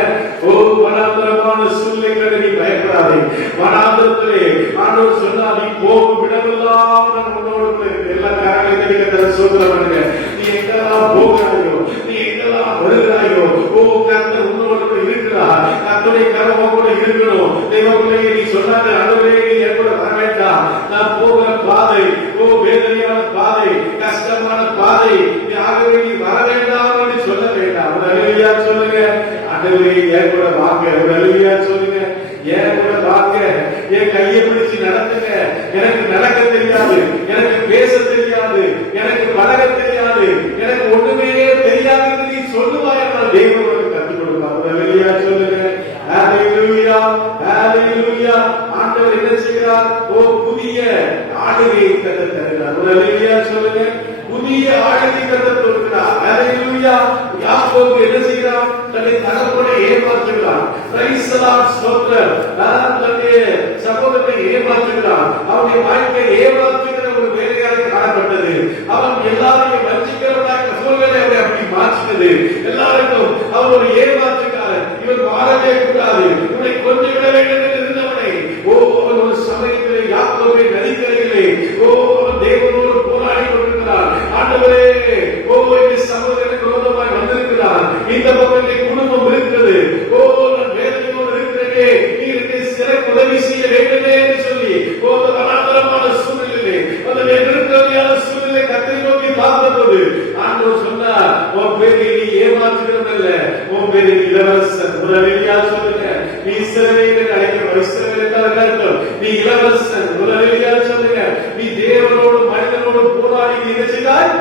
ஓ வனாந்தரமான சூழ்நிலைகளை நீ பயப்படாதே. வனாந்தரத்திலே ஆண்டவர் சொன்னார், நீ போகும் இடமெல்லாம் நான் உன்னோடு எல்லா காரியங்களை சொல்றவனுங்க. நீ எங்கெல்லாம் போகிறாயோ, நீ எங்கெல்லாம் வருகிறாயோ, ஓ கர்த்தர் உன்னோடு இருக்கிறார். கர்த்தருடைய கரம் கூட இருக்கணும். தேவர்களே நீ சொன்னாங்க, ஆண்டவரே நீ கூட வர வேண்டாம், நான் போகிற பாதை ஓ வேதனையான பாதை, கஷ்டமான பாதை, நீ ஆகவே நீ வர வேண்டாம் என்று சொல்ல வேண்டாம். அல்லேலூயா சொல்லுங்க. ஆண்டவரே என் கூட வாங்க. அல்லேலூயா சொல்லுங்க. என் கூட வாங்க, என் கையை பிடிச்சு நடத்துங்க. எனக்கு நடக்க தெரியாது, எனக்கு பேச தெரியாது, எனக்கு பழக தெரியாது, எனக்கு ஒண்ணுமே தெரியாது என்று நீ சொல்லுவாய் என்றால் தேவனுக்கு கற்றுக் கொடுப்பார். அல்லேலூயா சொல்லுங்க. ஹalleluya ஹalleluya. ஆண்டவர் என்ன செய்கிறார்? ஓ புதிய ஆளுகையை கற்றுத் தருகிறார். அல்லேலூயா சொல்லுங்க. புதிய ஆளுகை கற்றுத் கொடுக்கிறார். ஹalleluya. யாக்கோபு என்ன செய்கிறார்? தன்னை தகப்பனை ஏமாற்றுகிறார். Praise the Lord. ஸ்தோத்திரம். தன்னுடைய சகோதரனை ஏமாற்றுகிறார். அவனுடைய வாழ்க்கை ஏமாற்றுகிற ஒரு வேலையாக காணப்பட்டது. அவன் எல்லாரையும் வஞ்சிக்கிறவனாக சூழ்நிலை அவரை அப்படி மாற்றினது. எல்லாருக்கும் அவன் ஒரு ஏமாற்றுகிறார். இவன் வாழவே கூடாது, இவனை கொண்டு விட வேண்டும் என்று இருந்தவனை ஓ அவன் ஒரு சமயத்திலே யாக்கோபை நதிக்கரையிலே ஓ அவன் தேவனோடு போராடி கொண்டிருக்கிறான். ஆண்டவரே ஓ இந்த சகோதரனுக்கு விரோதமாய் வந்திருக்கிறான், இந்த பக்கத்திலே குடும்பம் இருக்கிறது, ஓ நான் வேதனையோடு இருக்கிறேனே, நீ எனக்கு சிறப்பு உதவி செய்ய வேண்டுமே என்று சொல்லி ஓ வனாந்தரமான சூழ்நிலையிலே அந்த நெருக்கடியான சூழ்நிலை கர்த்தரை நோக்கி பார்த்தபோது ஆண்டவர் சொன்னார், உன் பேரை நீ ஏமாற்றுகிறவனல்ல, உன் பேரை இளவரசன். அல்லேலூயா சொல்லுங்க. நீ இஸ்ரவேலை அழைக்க இஸ்ரவேல் என்றால் அர்த்தம் நீ இளவரசன். அல்லேலூயா சொல்லுங்க. நீ தேவனோடு மனிதனோடு போராடி நீ என்ன செய்தாய்?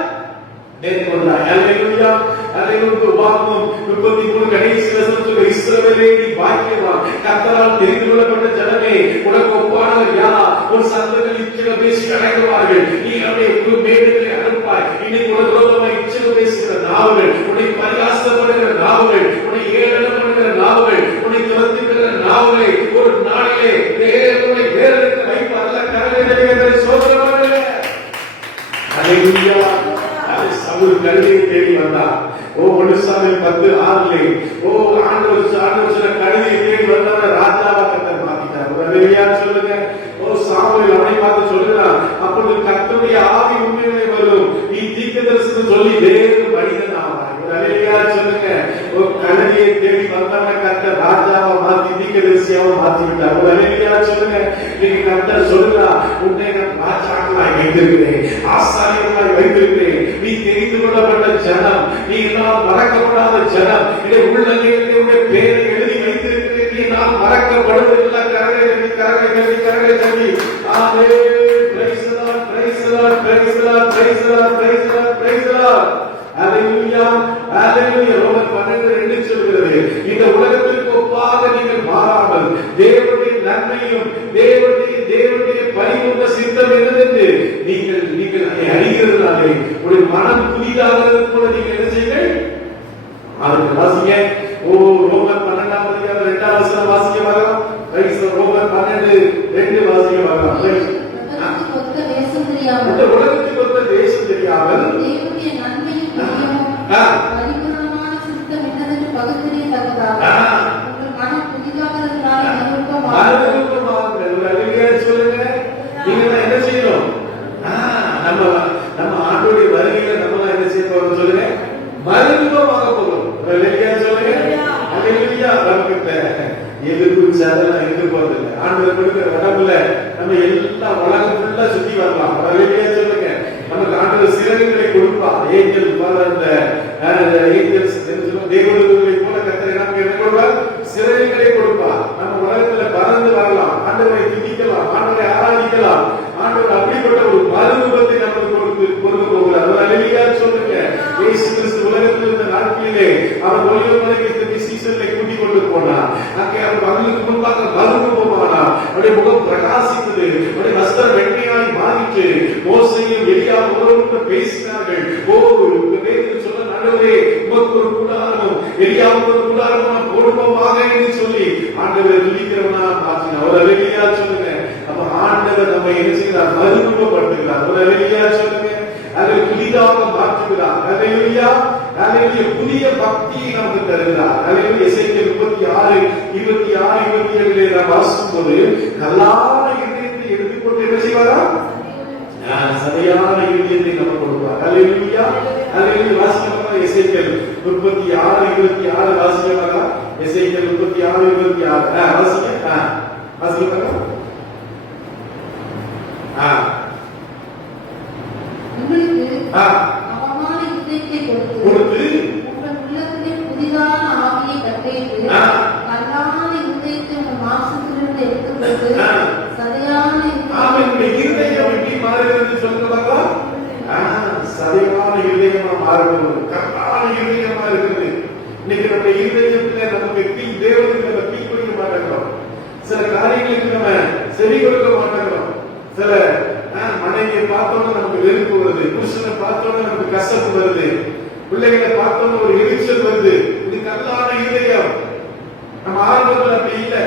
மேற்கொண்டாய். அல்லேலூயா. அல்லேலூயா. உபாகமம் 33 கடைசி வசனத்தில் இஸ்ரவேலே நீ பாக்கியவான், கர்த்தரால் தெரிந்து கொள்ளப்பட்ட ஜனமே, உனக்கு ஒப்பானவர் யார்? உன் சந்ததிகள் இச்சகம் பேசி அடங்குவார்கள், நீ அவனை மேடுகளை அனுப்பாய். இன்னைக்கு உனக்கு விரோதமாய் இச்சகம் பேசுகிற நாவுகள், உன்னை பரிகாசப்படுகிற நாவுகள், உன்னை ஏளனம் பண்ணுகிற நாவுகள், உன்னை துரத்துகிற நாவுகளை ஒரு நாளிலே தேவனை வேறெடுத்து வைப்பார். அல்ல கரங்களை சோதனை பண்ணுங்க. அல்லேலூயா. சவுல் கழுதையை தேடி வந்தார். ஓ 1 சாமுவேல் 10:6 ஓ ஆண்டவர் சொன்ன கழுதையை தேடி வந்தவரை ராஜாவா கர்த்தர் மாத்திட்டார். அல்லேலூயா சொல்லுங்க. ஓ சாமுவேல் அவனை பார்த்து சொல்லுகிறார், அப்பொழுது கர்த்தருடைய ஆவி உண்மையிலே வரும், நீ தீர்க்கதரிசனம் சொல்லி வேறு மனிதன் ஆவாய். அல்லேலூயா சொல்லுங்க. ஓ கழுதையை தேடி வந்தவரை கர்த்தர் ராஜாவா மாத்தி தீர்க்கதரிசியாவா மாத்தி விட்டார். அல்லேலூயா சொல்லுங்க. நீங்க கர்த்தர் சொல்லுகிறார், உன்னை நான் ராஜாக்களாய் வைத்திருக்கிறேன், ஆசாரியர்களாய் வைத்திருக்கிறேன், நீ தெரிந்து கொள்ளப்பட்ட ஜனம், நீ எல்லாம் மறக்கப்படாத ஜனம், இதை உள்ளங்கையிலே பேரை எழுதி வைத்திருக்கிறேன், நீ நான் மறக்கப்படுவதில்லை. கரங்களை தட்டி praise the Lord, praise the Lord, praise the Lord. Hallelujah, hallelujah. ரோமர் 12:2 சொல்கிறது, இந்த உலகத்திற்கு ஒப்பாக நீங்கள் மாறாமல் தேவனுடைய நன்மையும் தேவனுடைய பரிபூர்ண சித்தம் என்னதென்று நீங்கள் அதை அறிகிறதுனாலே உடைய மனம் புதிதாகிறது போல நீங்கள் என்ன செய்யுங்கள். அதுக்கு வாசிங்க. ரோமர் 12ஆம் அதிகாரம் 2ஆம் வசனம் வாசிக்க பார்க்கலாம். ரோமர் 12:2 வாசிக்க பார்க்கலாம். இந்த உலகத்துக்கு ஒத்த தேசம் தெரியாமல் தேவனுடைய நன்மையும் பரிபூரணமான சித்தம் என்னதென்று பகுத்தறியத்தக்கதாக உங்கள் மனம் புதிதாகிறதுனால சொல்லுங்க. நீங்க என்ன செய்யணும்? நம்ம ஆண்டோடைய வருகையில நம்ம என்ன செய்ய போறோம் சொல்லுங்க. மறுரூபமாக போறோம். சொல்லுங்க. எதிர்ப்பு அதெல்லாம் எதிர்பார்த்து ஆண்டவர் கொடுக்கிற உடம்புல நம்ம எல்லா உலகம் ஃபுல்லா சுத்தி வரலாம். சொல்லுங்க. நமக்கு ஆண்டவர் சிறகுகளை கொடுப்பார். ஏஞ்சல் தேவதூதர்களை போல கர்த்தர் நமக்கு என்ன கொடுப்பார்? சிறகுகளை கொடுப்பார். நம்ம உலகத்துல பறந்து வரலாம். ஆண்டவரை துதிக்கலாம், ஆண்டவரை ஆராதிக்கலாம். ஆண்டவர் அப்படிப்பட்ட ஒரு மறுரூபத்தை நமக்கு கொடுக்க போகிறார். சொல்லுங்க. இயேசு கிறிஸ்து உலகத்தில் இருந்த நாட்களிலே அவர் ஒளிவமலைக்கு சீசனை கூட்டிக் கொண்டு போனார். அங்கே அவர் அவர்களுக்கு முன்பாக மறுரூபமானார். அவருடைய முகம் பிரகாசித்தது. அவருடைய வஸ்திரம் வெண்மையாய் மாறிட்டு மோசேயும் எலியாவோடு பேசினார்கள். சொல்ல நடுவே உமக்கு ஒரு கூடாரமும் எலியாவுக்கு ஒரு கூடாரமும் போடுவோமாக என்று சொல்லி ஆண்டவர் துதிக்கிறவனா மாற்றினார். ஒரு அழகியா சொல்லுங்க. அப்ப ஆண்டவர் நம்ம என்ன செய்கிறார்? மறுரூபப்படுத்துகிறார். ஒரு அழகியா சொல்லுங்க. அதை புதிதாக மாற்றுகிறார். அல்லேலூயா, அல்லேலூயா. புதிய பக்தியை நமக்கு தருகிறார். அல்லேலூயா. எசேக்கியேல் 36:26-27 நாம் வாசிக்கும் போது கல்லான இதயத்தை எடுத்துக்கொண்டு என்ன செய்வாரா? சரியான இதயத்தை நமக்கு கொடுப்பார். அல்லேலூயா, அல்லேலூயா. வாசிக்கலாம். எசேக்கியேல் 36:26 வாசிக்கலாம். எசேக்கியேல் 36:26 வாசிக்க வாசிக்கலாம். உங்களுக்கு அவமான இதயத்தை கொடுத்து உங்கள் உள்ளத்திலே புதிதான ஆவியை கட்டளையிட்டு கல்லான இதயத்தை உங்கள் மாம்சத்திலிருந்து எடுத்துக்கொண்டு சதையான இருதயம் எப்படி மாறுகிறது சொல்லுங்க பார்க்கலாம். சதையான இருதயமா மாறுகிறது. கல்லான இருதயமா இருக்குது. இன்னைக்கு நம்ம இருதயத்துல நமக்கு தேவனுக்கு நம்ம கீழ்ப்படிய மாட்டேங்கிறோம். சில காரியங்களுக்கு நம்ம செவி கொடுக்க மாட்டேங்கிறோம். சில மனைவியை பார்த்தோன்னு நமக்கு வெறுப்பு வருது. புருஷனை பார்த்தோன்னு நமக்கு கசப்பு வருது. பிள்ளைகளை பார்த்தோன்னு ஒரு எரிச்சல் வருது. இது கல்லான இருதயம். நம்ம ஆரம்பத்தில் அப்படி இல்லை.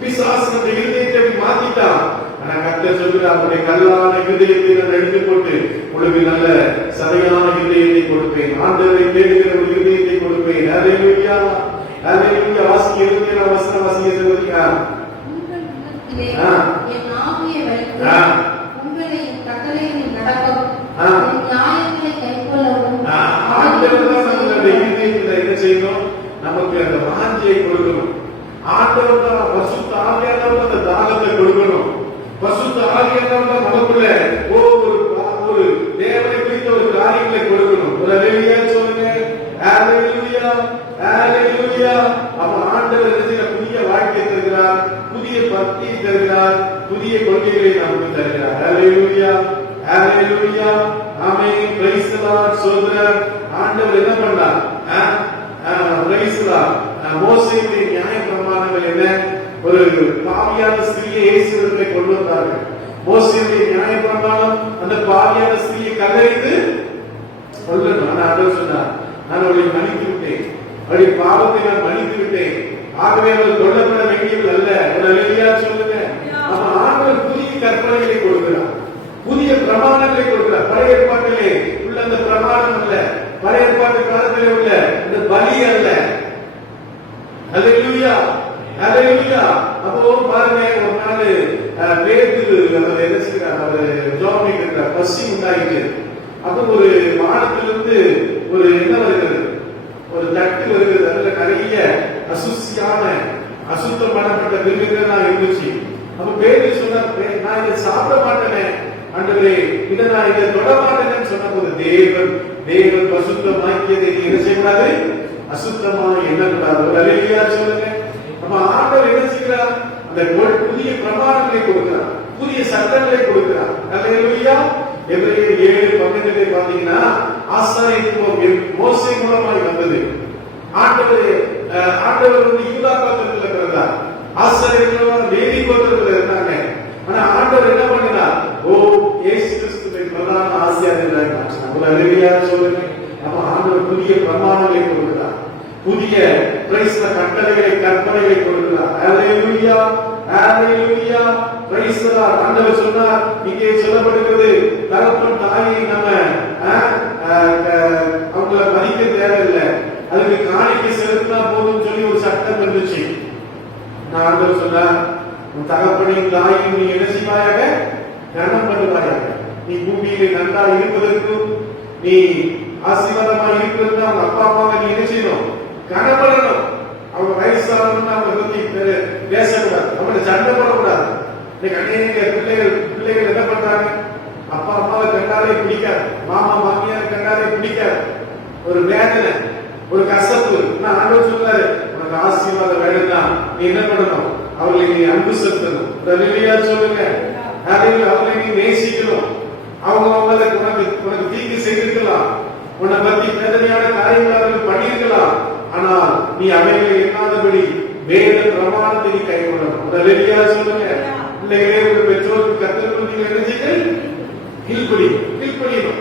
பிசாசு நம்ம இருதயத்தை மாத்திட்டான். ஆனா கர்த்தர் சொல்கிறார், அவருடைய கல்லான இருதயத்தை நான் எடுத்துக்கொண்டு உங்களுக்கு நல்ல சதையான இருதயத்தை கொடுப்பேன். ஆண்டவரை தேடுகிற ஒரு இருதயத்தை கொடுப்பேன். அல்லேலூயா, அல்லேலூயா. வாசிக்க 27 வசனம் வாசிக்க சொல்லுங்க. உங்கள் உள்ளத்திலே என் ஆவியை வைத்து உங்களை என் கட்டளைகளில் நடக்கவும் என் நியாயங்களை கைக்கொள்ளவும் ஆண்டவர் தான் நம்மளுடைய இருதயத்துல என்ன செய்யணும்? நமக்கு அந்த வாஞ்சையை கொடுக்கணும். ஆண்டவர் தான் பரிசுத்த ஆவியானவர் அந்த தாகத்தை கொடுக்கணும். பரிசுத்த ஆவியானவர் தான் நமக்குள்ள ஒரு தேவனை குறித்த ஒரு காரியங்களை கொடுக்கணும். ஒரு அல்லேலூயா சொல்லுங்க. அல்லேலூயா, அல்லேலூயா. அப்ப ஆண்டவர் என்ன செய்ய? புதிய வாழ்க்கை தருகிறார், புதிய பக்தியை தருகிறார், புதிய கொள்கைகளை நமக்கு தருகிறார். அல்லேலூயா, அல்லேலூயா. ஆமென். Praise the Lord. சோதரர் ஆண்டவர் என்ன பண்ணார்? Praise the Lord. மோசேயுடைய நியாயப்பிரமாணங்கள் என்ன? ஒரு பாவியான ஸ்திரீயை இயேசுவிடத்திலே கொண்டு வந்தார்கள். மோசேயுடைய நியாயப்பிரமாணம் அந்த பாவியான ஸ்திரீயை கல்லெறிந்து கொல்லணும். ஆனா ஆண்டவர் சொன்னார், நான் அவளை மன்னித்து விட்டேன், அவளுடைய பாவத்தை நான் மன்னித்து விட்டேன், ஆகவே அவள் கொல்லப்பட வேண்டியவள் அல்ல. அல்லேலூயா சொல்லுங்க. அப்ப ஆண்டவர் புதிய கற்பனைகளை கொடுக்கிறார், புதிய பிரமாணங்களை கொடுக்கிறார். பழைய ஏற்பாட்டிலே உள்ள அந்த பிரமாணம் அல்ல, பழைய ஏற்பாட்டு காலத்திலே உள்ள இந்த பலி அல்ல. அல்லேலூயா, அல்லேலூயா. அப்போ பாருங்க, ஒரு நாள் பேதுரு அவர் என்ன செய்கிறார்? அவர் ஜெபம் பண்ணிக்கிறார். பசி உண்டாயிட்டு அப்போ ஒரு வானத்திலிருந்து ஒரு என்ன வருகிறது? ஒரு தட்டு வருகிறது. அதுல நிறைய அசுத்தம் பண்ணப்பட்ட விருதுகள் இருந்துச்சு. அப்ப பேதுரு சொன்னார், நான் இதை சாப்பிட மாட்டேனே ஆண்டவரே, இதை நான் இதை தொட மாட்டேன்னு சொன்ன போது தேவன் பசுத்தமாக்கியதை நீ என்ன செய்யக்கூடாது? அசுத்தமா எண்ணக்கூடாது. ஒரு அல்லேலூயா சொல்லுங்க. நம்ம ஆண்டவர் என்ன செய்கிறார்? அந்த புதிய பிரமாணங்களை கொடுக்கிறார், புதிய சட்டங்களை கொடுக்கிறார். அல்லேலூயா. எபிரேயர் 7:12 பாத்தீங்கன்னா ஆசாரியத்துவம் மோசே மூலமாய் வந்தது. ஆண்டவர் யூதா கோத்திரத்துல பிறந்தார். ஆசாரியர்கள் லேவி கோத்திரத்துல இருந்தாங்க. ஆனா ஆண்டவர் என்ன பண்ணினார்? இயேசு கிறிஸ்துவை பிரதான ஆசாரியராக மாற்றினார். ஒரு அல்லேலூயா சொல்லுங்க. நம்ம ஆண்டவர் புதிய பிரமாணங்களை கொடுக்கிறார், புதிய கிறிஸ்தவ கட்டளைகளை கற்பனைகளை கொடுக்கிறார். அல்லேலூயா, அல்லேலூயா, பிரைஸ் தி லார்ட். ஆண்டவர் சொன்னார், இங்கே சொல்லப்படுகிறது, தகப்பன் தாயை நம்ம அவங்கள மதிக்க தேவையில்லை, அதுக்கு காணிக்கை செலுத்தினா போதும் சொல்லி ஒரு சட்டம் இருந்துச்சு. நான் ஆண்டவர் சொன்னார், உன் தகப்பனையும் தாயையும் நீ என்ன செய்வாயாக? கனம் பண்ணுவாயாக. நீ பூமியிலே நன்றா இருப்பதற்கும் நீ ஆசீர்வாதமா இருக்கிறது அவங்க அப்பா அம்மாவை நீ என்ன செய்யணும்? கனம் பண்ணணும். அவங்க வயசானவங்க அவங்க பத்தி பேசக்கூடாது, அவங்களை சண்டை போடக்கூடாது. இன்னைக்கு அநேக பிள்ளைகள் என்ன பண்றாங்க? அப்பா அம்மாவை கண்டாலே பிடிக்காது, மாமா மாமியாரை கண்டாலே பிடிக்காது. ஒரு வேதனை, ஒரு கசப்பு. நான் ஆண்டவர் சொல்றாரு, உனக்கு ஆசீர்வாதம் வேணும்னா நீ என்ன பண்ணணும்? அவர்களை நீ அன்பு செலுத்தணும். அல்லேலூயா சொல்லுங்க. அவர்களை நீ நேசிக்கணும். அவங்க உனக்கு தீங்கு செய்திருக்கலாம், உன்னை பத்தி வேதனையான காரியங்கள் அவர்கள் பண்ணியிருக்கலாம். ஆனால் நீ அவைகளை எண்ணாதபடி வேத பிரமாணத்தை நீ கைக்கொள்ளணும். அல்லேலூயா சொல்லுங்க. பிள்ளைகளே, உங்கள் பெற்றோருக்கு கர்த்தருக்கு நீங்க என்ன செய்யுங்க? கீழ்ப்படியணும்.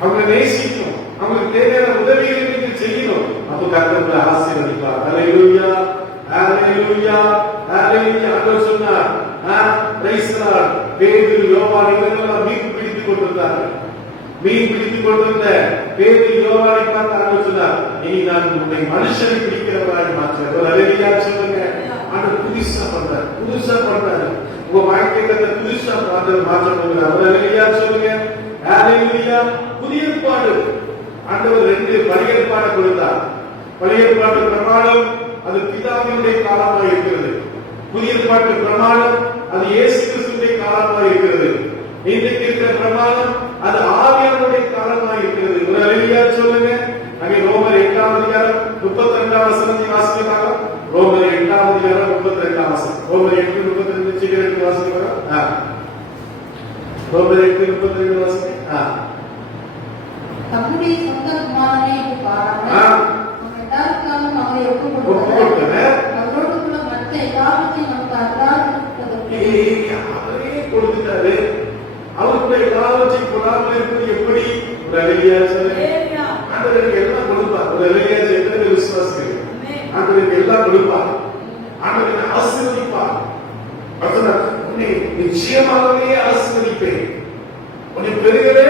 அவங்களை நேசிக்கணும். அவங்களுக்கு தேவையான உதவிகளை நீங்கள் செய்யணும். அப்ப கர்த்தர் ஆசீர்வதிப்பார். அல்லேலூயா, அல்லேலூயா, அல்லேலூயா. ஆண்டவர் சொன்னார், பிரைஸ் தி லார்ட். பேதுரு, யோவான் இவர்களெல்லாம் மீன் பிடித்துக் கொண்டிருந்தார்கள். மீன் பிடித்துக் கொண்டிருந்த பேதுரு, யோவானை பார்த்து ஆண்டவர் சொன்னார், இனி நான் உன்னை மனுஷனை பிடிக்கிறவராய் மாற்றுவேன். அல்லேலூயா சொல்லுங்க. ஆண்டவர் புதுசா பண்றாரு. உங்க வாழ்க்கையில புதுசா மாற்ற போகிறார். அல்லேலூயா சொல்லுங்க. அல்லேலூயா. புதிய ஏற்பாடு ஆண்டவர் 2 பழைய ஏற்பாடு கொடுத்தார். பழைய ஏற்பாட்டு பிரமாணம் அது பிதாவினுடைய காலமாக இருக்கிறது. புதிய ஏற்பாட்டு பிரமாணம் அது இயேசு கிறிஸ்துவினுடைய காலமாக இருக்கிறது. இன்றைக்கு இருக்கிற பிரமாணம் அது ஆவியானவருடைய காலமாக இருக்கிறது. ஒரு அல்லேலூயா சொல்லுங்க. அங்கே ரோமர் 8ஆம் அதிகாரம் 32ஆம் வசனத்தை வாசிக்கலாம். ரோமர் 8ஆம் அதிகாரம் 32ஆம் வசனம். ரோமர் 8:32 சீக்கிரம் வாசிக்கலாம். ரோமர் 8:32 வாசிக்கலாம். தம்முடைய சொந்த குமாரனை பாராமல் எல்லாருக்காகவும் அவரை ஒப்புக் கொடுத்தார். அவரோடு கூட மற்ற எல்லாவற்றையும் நமக்கு அல்லாததற்கு அவரே கொடுத்துட்டாரு. அவருடைய எல்லாவற்றையும் கொடாமல் இருப்பது எப்படி? ஒரு அல்லேலூயா சொல்லுங்க. ஆண்டவருக்கு எல்லாம் கொடுப்பார். ஒரு அல்லேலூயா சொல்லுங்க. விசுவாசிகள் ஆண்டவருக்கு எல்லாம் கொடுப்பார். ஆண்டவரை ஆசீர்வதிப்பார். உன்னை நிச்சயமாகவே ஆசீர்வதிப்பேன், உன்னை பெறுகிறே.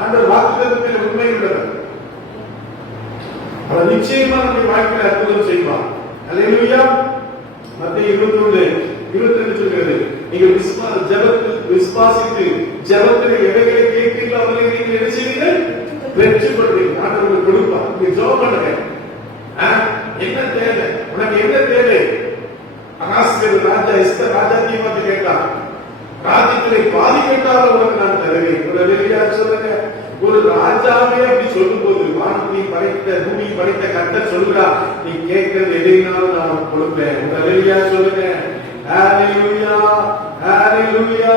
ஆண்டவர் வாக்குத்தத்தத்தில் உண்மை உள்ளவர். அவர் நிச்சயமா நம்முடைய வாழ்க்கையில் அற்புதம் செய்வார். அல்லேலூயா. மத்தேயு 21:22 சொல்கிறது, நீங்கள் விசுவாசித்து ஜெபத்தில் எவைகளை கேட்கிறீர்களோ அவர்களை நீங்கள் என்ன செய்வீர்கள்? பெற்றுக் கொள்வீர்கள். ஆண்டவர் கொடுப்பார். நீங்க ஜெபம் பண்ணுங்க. என்ன தேவை? உனக்கு என்ன தேவை? அகாஸ்கர் ராஜா எஸ்தர் ராஜாத்தியை பார்த்து கேட்டான், ராஜ்யத்திலே பாதி கேட்டாலும் உனக்கு நான் தருவேன். ஒரு அல்லேலூயா சொல்லுங்க. ஒரு ராஜாவே அப்படி சொல்லும் போது, வானத்தையும் படைத்த பூமியை படைத்த கர்த்தர் சொல்கிறார், நீ கேட்கிறது எதைனாலும் நான் கொடுப்பேன். ஒரு அல்லேலூயா சொல்லுங்க. அல்லேலூயா, அல்லேலூயா.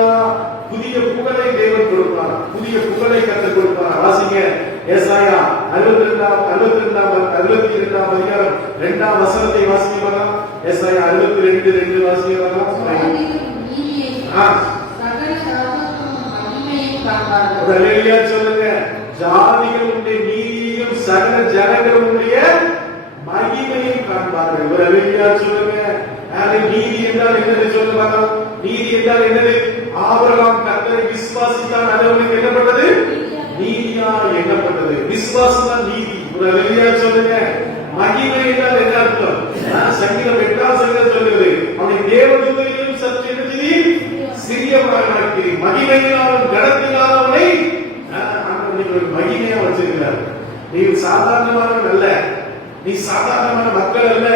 புதிய புகழை தேவன் கொடுப்பார். புதிய புகழை கர்த்தர் கொடுப்பார். வாசிங்க ஏசாயா 62ஆம் அதிகாரம் 2ஆம் வசனத்தை வாசிக்கலாம். ஏசாயா 62:2 வாசிக்கலாம். அல்லேலூயா சொல்லுங்க. ஜாதிகளுடைய நீதியையும் சகல ஜனங்களுடைய மகிமையும் காண்பார்கள். ஒரு அல்லேலூயா சொல்லுங்க. நீதி என்றால் என்னது சொல்லுவாங்க? நீதி என்றால் என்னது? ஆபிரகாம் கர்த்தரை விசுவாசித்தான், அது அவனுக்கு என்னப்பட்டது? நீதியா எண்ணப்பட்டது. விசுவாசம் தான் நீதி. ஒரு அல்லேலூயா சொல்லுங்க. மகிமை என்றால் என்ன அர்த்தம்? சங்கீதம் 8ஆம் சங்கீதம் சொல்லுகிறது, அவனை தேவதூதரிலும் சற்று என்னது? சிறியவனாக மகிமையினாலும் கடத்தினாலும் அவனை மகிமையா வச்சிருக்கிறார். நீ சாதாரணமானவன் அல்ல, நீ சாதாரணமான மக்கள் அல்ல.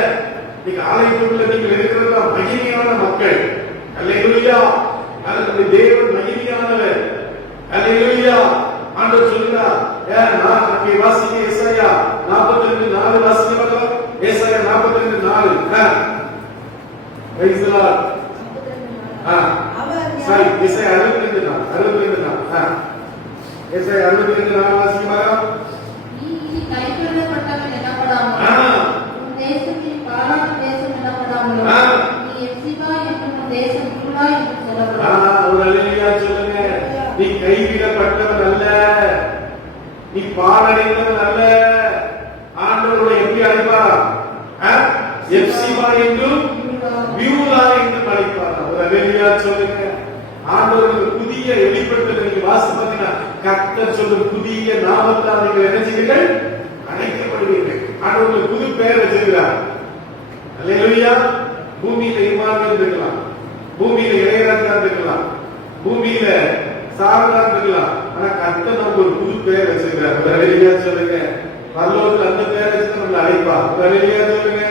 நீங்க ஆலயத்துக்குள்ள நீங்கள் இருக்கிறதா மகிமையான மக்கள். அல்லேலூயா. அதனுடைய தேவன் மகிமையானவர். அல்லேலூயா. ஆண்டவர் சொல்கிறார், நான் அங்கே வாசிக்க ஏசாயா 42:4 வாசிக்க பார்க்கலாம். ஏசாயா 42:4. Praise the Lord. சாரி ஏசாயா 62 தான். ஏசாயா 62 வாசிக்குமாரா? நீ இனி கைக்கொள்ளப்பட்டவன் எனப்படாமல் உன் தேசத்தில் பாழான தேசம் எனப்படாமலும் நீ எப்சிபா என்றும் உன் தேசம் யூதா என்றும் சொல்லப்படும். ஒரு அல்லேலூயா சொல்லுங்க. நீ கைவிடப்பட்டவன் அல்ல, நீ பாழடைந்தவன் அல்ல. ஆண்டவரோட எப்படி அழைப்பாரா? எப்சிபா என்றும் யூதா என்றும் அழைப்பாரா? ஒரு அல்லேலூயா சொல்லுங்க. ஆண்டவருக்கு புதிய வெளிப்படுத்தல் நீங்க வாசி பார்த்தீங்கன்னா கர்த்தர் சொல்லும் புதிய நாமத்தால் நீங்கள் என்ன செய்வீர்கள்? அழைக்கப்படுவீர்கள். ஆண்டவருக்கு புது பெயர் வச்சிருக்கிறார். அல்லேலூயா. பூமியில இமானுவேல் இருக்கலாம், பூமியில இளையராஜா இருக்கலாம், பூமியில சாரதா இருக்கலாம். ஆனா கர்த்தர் நமக்கு ஒரு புது பெயர் வச்சிருக்கிறார். ஒரு அல்லேலூயா சொல்லுங்க. பரலோகத்தில் அந்த பெயர் வச்சு நம்மளை அழைப்பார். ஒரு அல்லேலூயா சொல்லுங்க.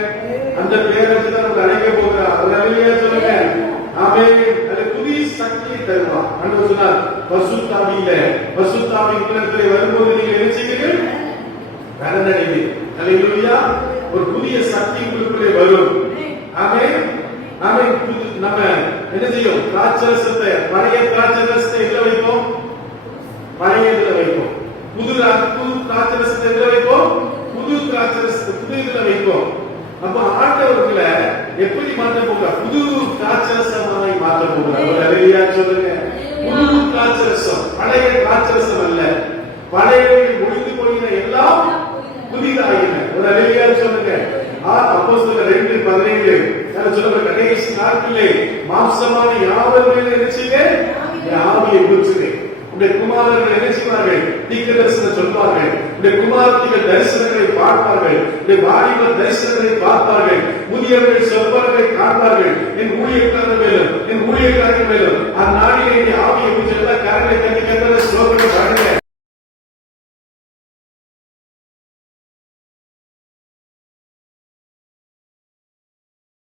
அந்த பெயர் வச்சு தான் நம்மளை அழைக்க போகிறார். ஒரு அல்லேலூயா சொல்லுங்க. ஆமென். அது புதிய சக்தியை தருவார். ஆண்டவர் சொன்னார் பரிசுத்தாவியின் குணத்திலே வரும்போது நீங்க என்ன செய்வீர்கள்? பலனடைவீர்கள். அல்லேலூயா. ஒரு புதிய சக்தி உங்களுக்குள்ளே வரும். ஆமென். ஆமென். நம்ம என்ன செய்யும்? திராட்சரசத்தை, பழைய திராட்சரசத்தை எதுல வைப்போம்? பழைய இதுல வைப்போம். புது திராட்சரசத்தை எதுல வைப்போம்? புது திராட்சரசத்தை புது இதுல வைப்போம். அப்ப ஆண்டவர்களை எப்படி மாற்ற போகிறார்? புது திராட்சரசமாய் மாற்ற போகிறார். ஒரு அல்லேலூயா சொல்லுங்க. புது திராட்சரசம், பழைய திராட்சரசம் அல்ல. பழையவைகள் முடிந்து போயின, எல்லாம் புதிதாயின. ஒரு அல்லேலூயா சொல்லுங்க. அப்போஸ்தலர் 2:17 சொல்லுங்க. கடைசி நாட்களிலே மாம்சமான யாவரும் என்ன செய்யுங்க? ஆவியை ஊற்றுங்க. உடைய குமாரர்கள் என்ன செய்வார்கள்? தீர்க்க தரிசனம் சொல்வார்கள். உடைய குமாரத்திகள் தரிசனங்களை பார்ப்பார்கள். உடைய வாலிபர் தரிசனங்களை பார்ப்பார்கள். முதியவர்கள் சொற்பனங்களை காண்பார்கள். என் ஊழிய